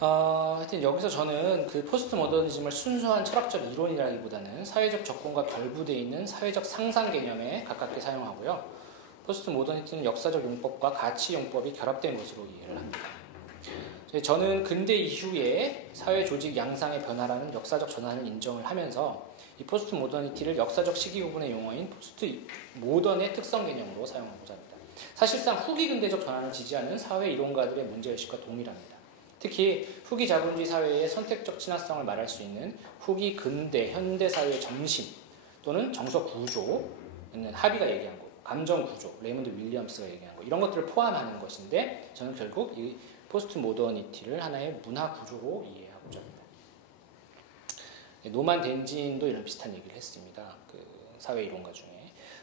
하여튼 여기서 저는 그 포스트 모더니즘을 순수한 철학적 이론이라기보다는 사회적 접근과 결부되어 있는 사회적 상상 개념에 가깝게 사용하고요. 포스트 모더니티는 역사적 용법과 가치 용법이 결합된 것으로 이해를 합니다. 저는 근대 이후에 사회 조직 양상의 변화라는 역사적 전환을 인정을 하면서 이 포스트 모더니티를 역사적 시기 구분의 용어인 포스트 모던의 특성 개념으로 사용하고자 합니다. 사실상 후기 근대적 전환을 지지하는 사회 이론가들의 문제의식과 동일합니다. 특히 후기 자본주의 사회의 선택적 친화성을 말할 수 있는 후기 근대 현대 사회의 정신 또는 정서 구조는 하비가 얘기한 거, 감정 구조, 레이먼드 윌리엄스가 얘기한 거 이런 것들을 포함하는 것인데 저는 결국 이 포스트 모더니티를 하나의 문화 구조로 이해하고자 합니다. 노만 덴진도 이런 비슷한 얘기를 했습니다. 그 사회 이론가 중에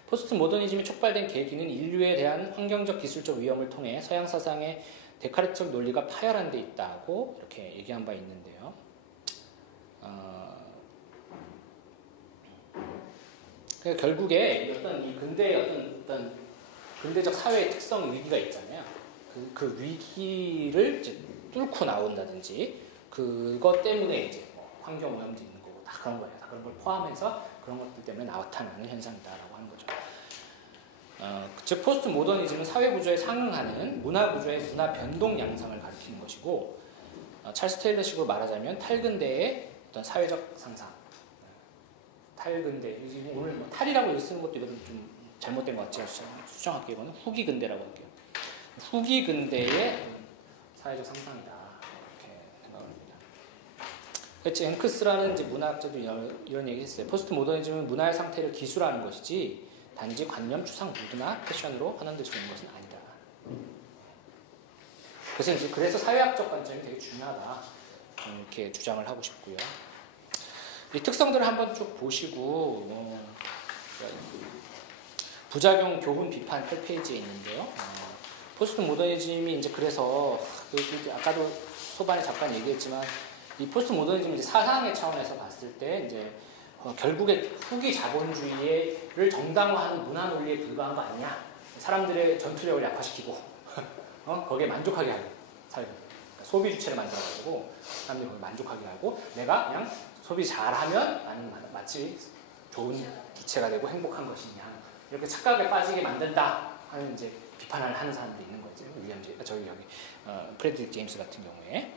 포스트 모더니즘이 촉발된 계기는 인류에 대한 환경적 기술적 위험을 통해 서양 사상의 데카르트적 논리가 파열한 데 있다고 이렇게 얘기한 바 있는데요. 그러니까 결국에 어떤 이 근대의 어떤 근대적 사회의 특성 위기가 있잖아요. 그 위기를 이제 뚫고 나온다든지 그것 때문에 이제 환경 오염도 있는 거고 다 그런 거예요. 다 그런 걸 포함해서 그런 것들 때문에 나타나는 현상이다라고 하는 거죠. 즉 포스트 모더니즘은 사회 구조에 상응하는 문화 구조의 문화 변동 양상을 가리키는 것이고 찰스 테일러식으로 말하자면 탈근대의 어떤 사회적 상상. 탈근대 오늘 탈이라고 쓰는 것도 이거는 좀 잘못된 것 같아요. 수정할게요. 이거는 후기 근대라고 할게요. 후기 근대의 사회적 상상이다 이렇게 생각을 합니다. 앵크스라는 이제 문화학자도 이런 얘기했어요. 포스트 모더니즘은 문화의 상태를 기술화하는 것이지 단지 관념, 추상, 무드나 패션으로 환원될 수 있는 것은 아니다. 그래서 사회학적 관점이 되게 중요하다 이렇게 주장을 하고 싶고요. 이 특성들을 한번 쭉 보시고 부작용 교훈 비판 8페이지에 있는데요. 포스트 모더니즘이 이제 그래서 아까도 소반에 잠깐 얘기했지만 이 포스트 모더니즘이 이제 사상의 차원에서 봤을 때 이제 결국에 후기 자본주의를 정당화하는 문화 논리에 불과한 거 아니냐? 사람들의 전투력을 약화시키고 거기에 만족하게 하는 그러니까 소비 주체를 만들어가지고 사람들이 거기에 만족하게 하고 내가 그냥 소비 잘하면 나는 마치 좋은 주체가 되고 행복한 것이냐 이렇게 착각에 빠지게 만든다 하는 이제 비판을 하는 사람들이 있는 거죠. 저기 여기 프레드릭 제임스 같은 경우에.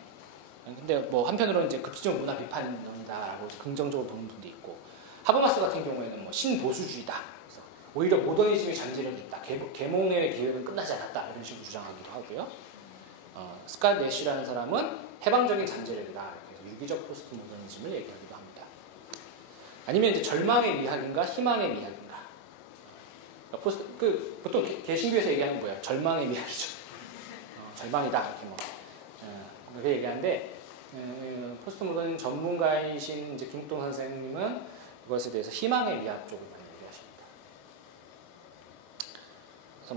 근데 뭐 한편으로는 이제 급진적 문화 비판론이다라고 긍정적으로 보는 분도 있고 하버마스 같은 경우에는 뭐 신보수주의다. 그래서 오히려 모더니즘의 잠재력이 있다. 계몽의 기획은 끝나지 않았다. 이런 식으로 주장하기도 하고요. 스캇 내쉬라는 사람은 해방적인 잠재력이다. 그래서 유기적 포스트 모더니즘을 얘기하기도 합니다. 아니면 이제 절망의 미학인가 희망의 미학인가. 보통 개신교에서 얘기하는 거예요. 절망의 미학이죠. 절망이다. 이렇게 그렇게 얘기하는데 포스트 모더니즘 전문가이신 이제 김옥동 선생님은 그것에 대해서 희망의 미학 쪽을 많이 얘기하십니다. 그래서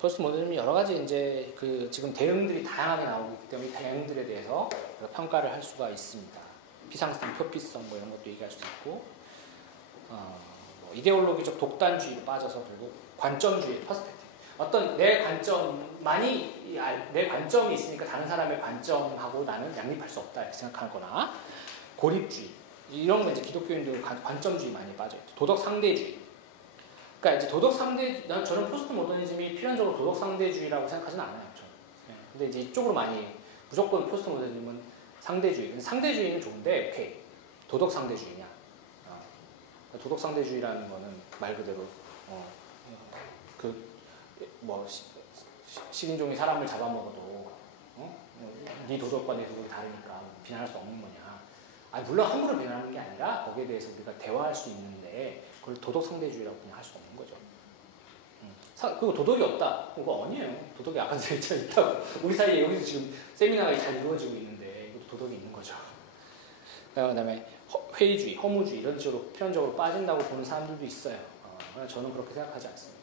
포스트 모더니즘이 여러 가지 이제 그 지금 대응들이 다양하게 나오고 있기 때문에 이 대응들에 대해서 평가를 할 수가 있습니다. 피상성, 표피성 뭐 이런 것도 얘기할 수 있고, 뭐 이데올로기적 독단주의로 빠져서 그리고 관점주의, 퍼스펙티브. 어떤 내 관점이 있으니까 다른 사람의 관점하고 나는 양립할 수 없다 이렇게 생각하거나, 고립주의 이런 거 이제 기독교인들 관점주의 많이 빠져있죠. 도덕 상대주의. 그러니까 이제 저는 포스트 모더니즘이 필연적으로 도덕 상대주의라고 생각하지는 않아요. 근데 이제 이쪽으로 많이 무조건 포스트 모더니즘은 상대주의. 상대주의는 좋은데, 오케이. 도덕 상대주의냐? 도덕 상대주의라는 거는 말 그대로 식인종이 사람을 잡아먹어도 네 도덕과 내 도덕이 다르니까 비난할 수 없는 거냐? 물론 함부로 비난하는 게 아니라 거기에 대해서 우리가 대화할 수 있는데 그걸 도덕 상대주의라고 그냥 할 수 없는 거죠. 그거 도덕이 없다. 그거 아니에요. 도덕이 아까 전에 있다고. 우리 사이에 여기서 지금 세미나가 잘 이루어지고 있는데 이것도 도덕이 있는 거죠. 그다음에 회의주의, 허무주의 이런 식으로 필연적으로 빠진다고 보는 사람들도 있어요. 저는 그렇게 생각하지 않습니다.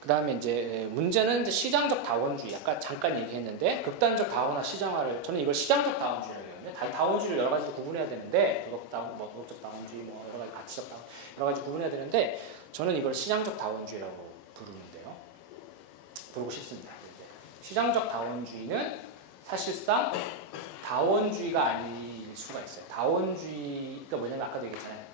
그 다음에 이제 문제는 이제 시장적 다원주의. 아까 잠깐 얘기했는데 극단적 다원화 시장화를 저는 이걸 시장적 다원주의라고 해요. 다원주의를 여러 가지로 구분해야 되는데 도덕적 다원주의, 뭐 여러 가지 가치적 다원, 여러 가지 구분해야 되는데 저는 이걸 시장적 다원주의라고 부르고 싶습니다. 시장적 다원주의는 사실상 다원주의가 아닐 수가 있어요. 다원주의가 뭐냐면 아까도 얘기했잖아요.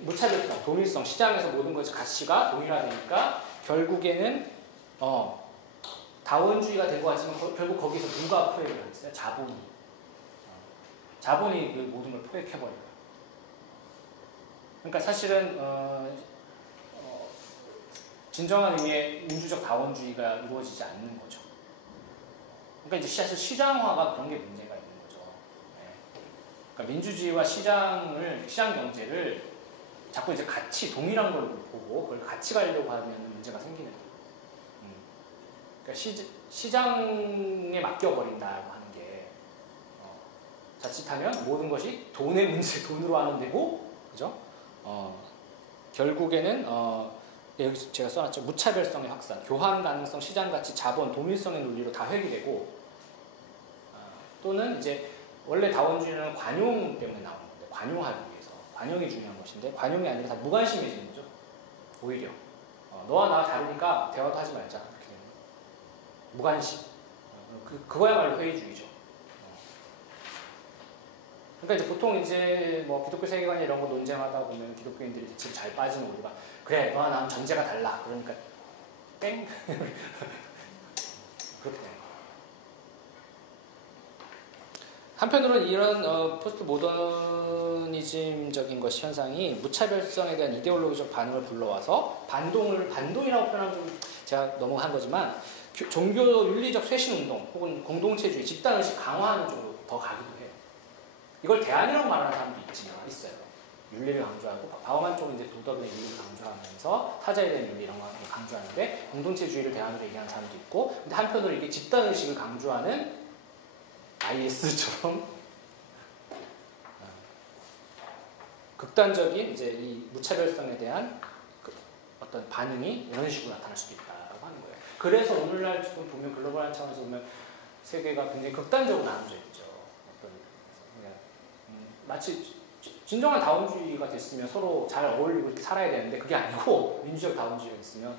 무차별성, 동일성, 시장에서 모든 것이 가치가 동일화되니까 결국에는 다원주의가 될 것 같지만 결국 거기서 누가 포획을 하겠어요? 자본이 그 모든 걸 포획해버려요. 그러니까 사실은 진정한 의미의 민주적 다원주의가 이루어지지 않는 거죠. 그러니까 이제 사실 시장화가 그런 게 문제가 있는 거죠. 그러니까 민주주의와 시장 경제를 자꾸 이제 같이 동일한 걸 보고 그걸 같이 가려고 하면 문제가 생기는 거예요. 그러니까 시장에 맡겨버린다고 하는 게 자칫하면 모든 것이 돈의 문제, 돈으로 하면 되고, 그죠? 결국에는 여기 제가 써놨죠. 무차별성의 확산, 교환 가능성, 시장 가치, 자본, 동일성의 논리로 다 회귀되고, 또는 이제 원래 다원주의는 관용 때문에 나오는 건데, 관용하기 위해서 관용이 중요한 것인데 관용이 아니라 다 무관심해지는 거죠. 오히려 너와 나와 다르니까 대화도 하지 말자 이렇게 되는 무관심. 그거야말로 회의주의죠. 그러니까 이제 보통 이제 뭐 기독교 세계관 이런 거 논쟁하다 보면 기독교인들이 대체 잘 빠지는 우리가 그래 너와 나는 전제가 달라 그러니까 땡 그렇게 돼요. 한편으로는 이런 포스트 모더니즘적인 것이 현상이 무차별성에 대한 이데올로기적 반응을 불러와서 반동이라고 표현하면 좀 제가 너무 한 거지만 종교 윤리적 쇄신 운동 혹은 공동체주의 집단의식 강화하는 쪽으로 더 가기도 해요. 이걸 대안이라고 말하는 사람도 있어요. 윤리를 강조하고 바오만 쪽은 이제 도덕의 윤리를 강조하면서 타자에 대한 윤리 이런 거 강조하는데 공동체주의를 대안으로 얘기하는 사람도 있고, 근데 한편으로 이게 집단의식을 강조하는 IS처럼 극단적인 이제 이 무차별성에 대한 어떤 반응이 이런 식으로 나타날 수도 있다고 하는 거예요. 그래서 오늘날 지금 보면 글로벌한 차원에서 보면 세계가 굉장히 극단적으로 나눠져 있죠. 마치 진정한 다원주의가 됐으면 서로 잘 어울리고 이렇게 살아야 되는데 그게 아니고, 민주적 다원주의가 있으면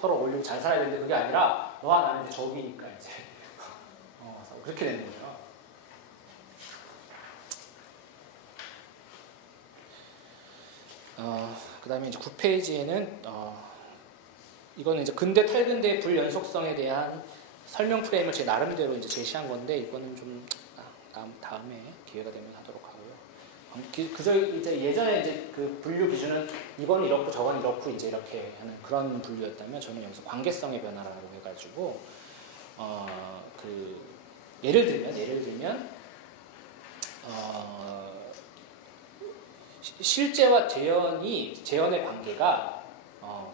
서로 어울리고 잘 살아야 되는데 그게 아니라 너와 나는 이제 적이니까 이제 그렇게 되는 거죠. 그 다음에 이제 9페이지에는 이거는 이제 근대 탈근대의 불연속성에 대한 설명 프레임을 제 나름대로 이제 제시한 건데 이거는 좀 다음에 기회가 되면 하도록 하고요. 그저 이제 예전에 이제 그 분류 기준은 이건 이렇고 저건 이렇고 이제 이렇게 하는 그런 분류였다면 저는 여기서 관계성의 변화라고 해가지고 예를 들면 실제와 재현의 관계가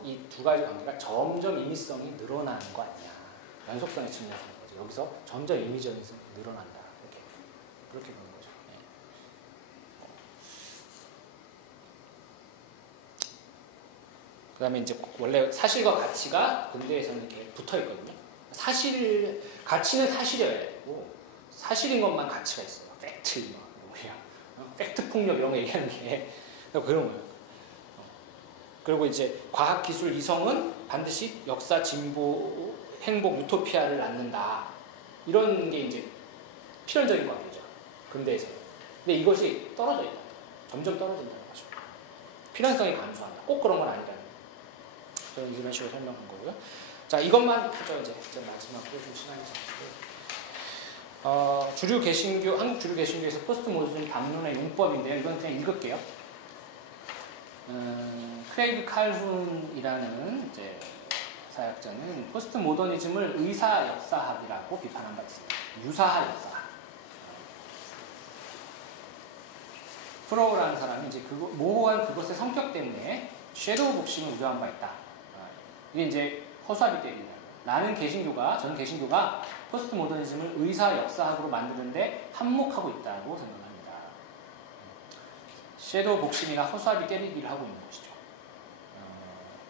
이 두 가지 관계가 점점 임의성이 늘어나는 거 아니냐, 연속성의 측면에서 거죠. 여기서 점점 임의적인 늘어난다 그렇게 보는 거죠. 그다음에 이제 원래 사실과 가치가 근대에서는 이렇게 붙어 있거든요. 가치는 사실이어야 되고 사실인 것만 가치가 있어요. 팩트, 팩트 폭력 이런 거 얘기하는 게 그런 거예요. 그리고 이제 과학, 기술, 이성은 반드시 역사, 진보, 행복, 유토피아를 낳는다. 이런 게 이제 필연적인 관계죠. 근대에서. 근데 이것이 떨어져 있다. 점점 떨어진다는 거죠. 필연성이 감소한다. 꼭 그런 건 아니라는 거예요. 저는 이런 식으로 설명한 거고요. 자, 이것만 하죠. 이제 마지막으로 좀 시간이 잡히고. 주류 개신교, 한국 주류 개신교에서 포스트 모더니즘 담론의 용법인데요. 이건 그냥 읽을게요. 크레이그 칼훈이라는 이제 사역자는 포스트 모더니즘을 의사 역사학이라고 비판한 바 있습니다. 유사화 역사학. 프로우라는 사람이 이제 모호한 그것의 성격 때문에 섀도우 복싱을 우려한 바 있다. 이게 이제 허수아비 때리는 저는 개신교가 포스트 모더니즘을 의사 역사학으로 만드는데 한몫하고 있다고 생각합니다. 섀도우 복싱이나 허수아비 때리기를 하고 있는 것이죠.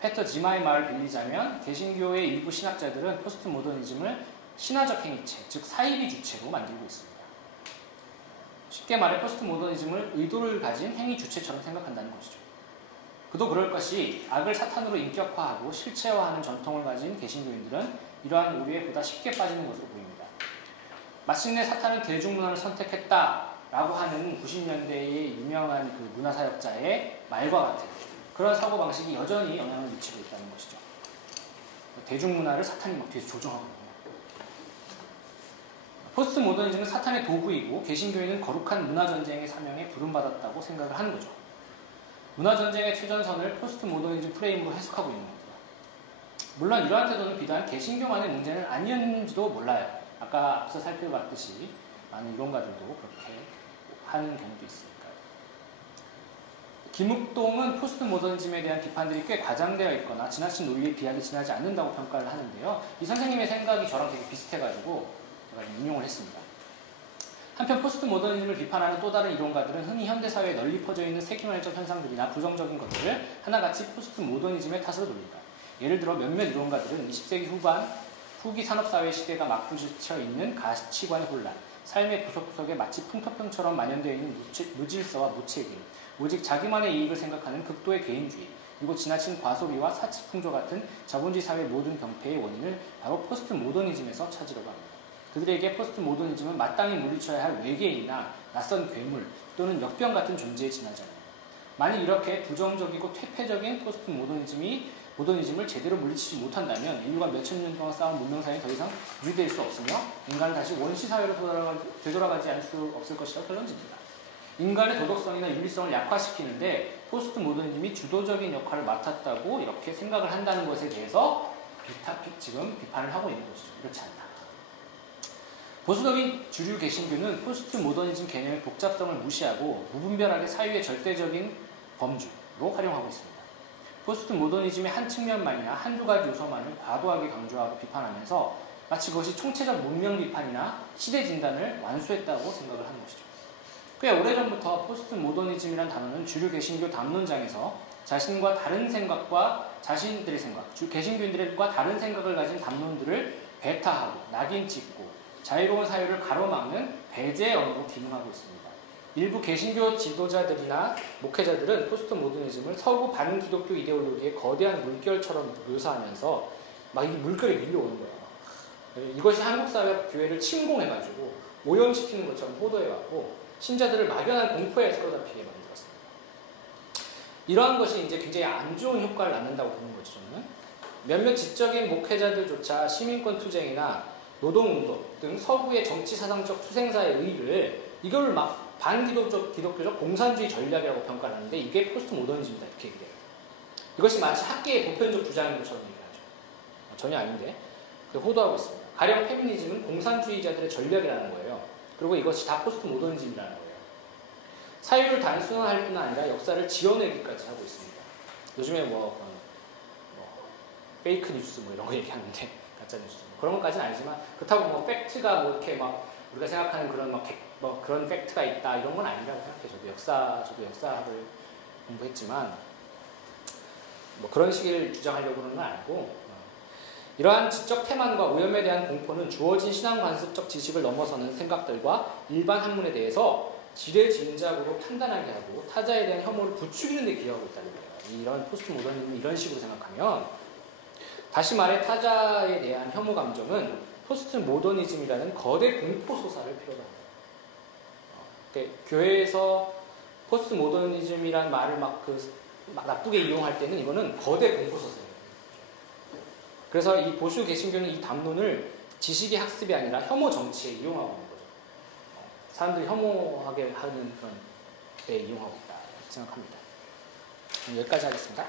페터 지마의 말을 빌리자면 개신교의 일부 신학자들은 포스트 모더니즘을 신화적 행위체, 즉 사이비 주체로 만들고 있습니다. 쉽게 말해 포스트 모더니즘을 의도를 가진 행위 주체처럼 생각한다는 것이죠. 그도 그럴 것이 악을 사탄으로 인격화하고 실체화하는 전통을 가진 개신교인들은 이러한 오류에 보다 쉽게 빠지는 것으로 보입니다. 마침내 사탄은 대중문화를 선택했다라고 하는 90년대의 유명한 그 문화사역자의 말과 같은 그런 사고방식이 여전히 영향을 미치고 있다는 것이죠. 대중문화를 사탄이 막 뒤에서 조정하고 있는 포스트 모더니즘은 사탄의 도구이고 개신교인은 거룩한 문화전쟁의 사명에 부름받았다고 생각을 하는 거죠. 문화전쟁의 최전선을 포스트 모더니즘 프레임으로 해석하고 있는 겁니다. 물론 이러한 태도는 비단 개신교만의 문제는 아니었는지도 몰라요. 아까 앞서 살펴봤듯이 많은 이론가들도 그렇게 하는 경우도 있으니까요. 김욱동은 포스트 모더니즘에 대한 비판들이 꽤 과장되어 있거나 지나친 논리에 비약이 지나지 않는다고 평가를 하는데요. 이 선생님의 생각이 저랑 되게 비슷해가지고 제가 인용을 했습니다. 한편 포스트 모더니즘을 비판하는 또 다른 이론가들은 흔히 현대사회에 널리 퍼져 있는 세기말적 현상들이나 부정적인 것들을 하나같이 포스트 모더니즘의 탓으로 돌린다. 예를 들어 몇몇 이론가들은 20세기 후기 산업사회 시대가 막 부딪혀 있는 가치관의 혼란, 삶의 구석구석에 마치 풍토병처럼 만연되어 있는 무질서와 무책임, 오직 자기만의 이익을 생각하는 극도의 개인주의, 그리고 지나친 과소비와 사치풍조 같은 자본주의 사회의 모든 병폐의 원인을 바로 포스트 모더니즘에서 찾으려고 합니다. 그들에게 포스트 모더니즘은 마땅히 물리쳐야 할 외계인이나 낯선 괴물 또는 역병 같은 존재에 지나지 않습니다. 만일 이렇게 부정적이고 퇴폐적인 포스트 모더니즘을 제대로 물리치지 못한다면 인류가 몇천 년 동안 쌓은 문명사회는 더 이상 유지될 수 없으며 인간은 다시 원시사회로 되돌아가지 않을 수 없을 것이라고 결론집니다. 인간의 도덕성이나 윤리성을 약화시키는데 포스트 모더니즘이 주도적인 역할을 맡았다고 이렇게 생각을 한다는 것에 대해서 지금 비판을 하고 있는 것이죠. 그렇지 않다. 보수적인 주류 개신교는 포스트 모더니즘 개념의 복잡성을 무시하고 무분별하게 사유의 절대적인 범주로 활용하고 있습니다. 포스트 모더니즘의 한 측면만이나 한두 가지 요소만을 과도하게 강조하고 비판하면서 마치 그것이 총체적 문명 비판이나 시대 진단을 완수했다고 생각을 하는 것이죠. 꽤 오래전부터 포스트 모더니즘이란 단어는 주류 개신교 담론장에서 자신과 다른 생각과 자신들의 생각, 개신교인들과 다른 생각을 가진 담론들을 배타하고 낙인 찍고 자유로운 사유를 가로막는 배제의 언어로 기능하고 있습니다. 일부 개신교 지도자들이나 목회자들은 포스트 모더니즘을 서구 반기독교 이데올로기의 거대한 물결처럼 묘사하면서 막 이 물결이 밀려오는 거예요. 이것이 한국 사회 교회를 침공해가지고 오염시키는 것처럼 호도해왔고 신자들을 막연한 공포에 사로잡히게 만들었습니다. 이러한 것이 이제 굉장히 안 좋은 효과를 낳는다고 보는 거죠. 저는 몇몇 지적인 목회자들조차 시민권 투쟁이나 노동운동 등 서구의 정치사상적 투생사의 의의를 이걸 막 반기독교적 공산주의 전략이라고 평가를 하는데 이게 포스트 모더니즘이다 이렇게 얘기해요. 이것이 마치 학계의 보편적 주장인 것처럼 얘기하죠. 전혀 아닌데 호도하고 있습니다. 가령 페미니즘은 공산주의자들의 전략이라는 거예요. 그리고 이것이 다 포스트 모더니즘이라는 거예요. 사유를 단순화할 뿐 아니라 역사를 지어내기까지 하고 있습니다. 요즘에 페이크 뉴스 이런 거 얘기하는데 가짜 뉴스 그런 것까지는 아니지만 그렇다고 팩트가 이렇게 우리가 생각하는 그런 그런 팩트가 있다 이런 건 아니라고 생각해요. 저도 역사학을 공부했지만 뭐 그런 식을 주장하려고는 아니고 이러한 지적 태만과 오염에 대한 공포는 주어진 신앙 관습적 지식을 넘어서는 생각들과 일반 학문에 대해서 지레짐작으로 판단하게 하고 타자에 대한 혐오를 부추기는 데 기여하고 있다는 거예요. 이런 포스트 모더니즘을 이런 식으로 생각하면 다시 말해 타자에 대한 혐오 감정은 포스트 모더니즘이라는 거대 공포 소사를 필요로 합니다. 그러니까 교회에서 포스트 모더니즘이라는 말을 막 나쁘게 이용할 때는 이거는 거대 공포 소사예요. 그래서 이 보수 개신교는 이 담론을 지식의 학습이 아니라 혐오 정치에 이용하고 있는 거죠. 사람들이 혐오하게 하는 그런 데 이용하고 있다 생각합니다. 여기까지 하겠습니다.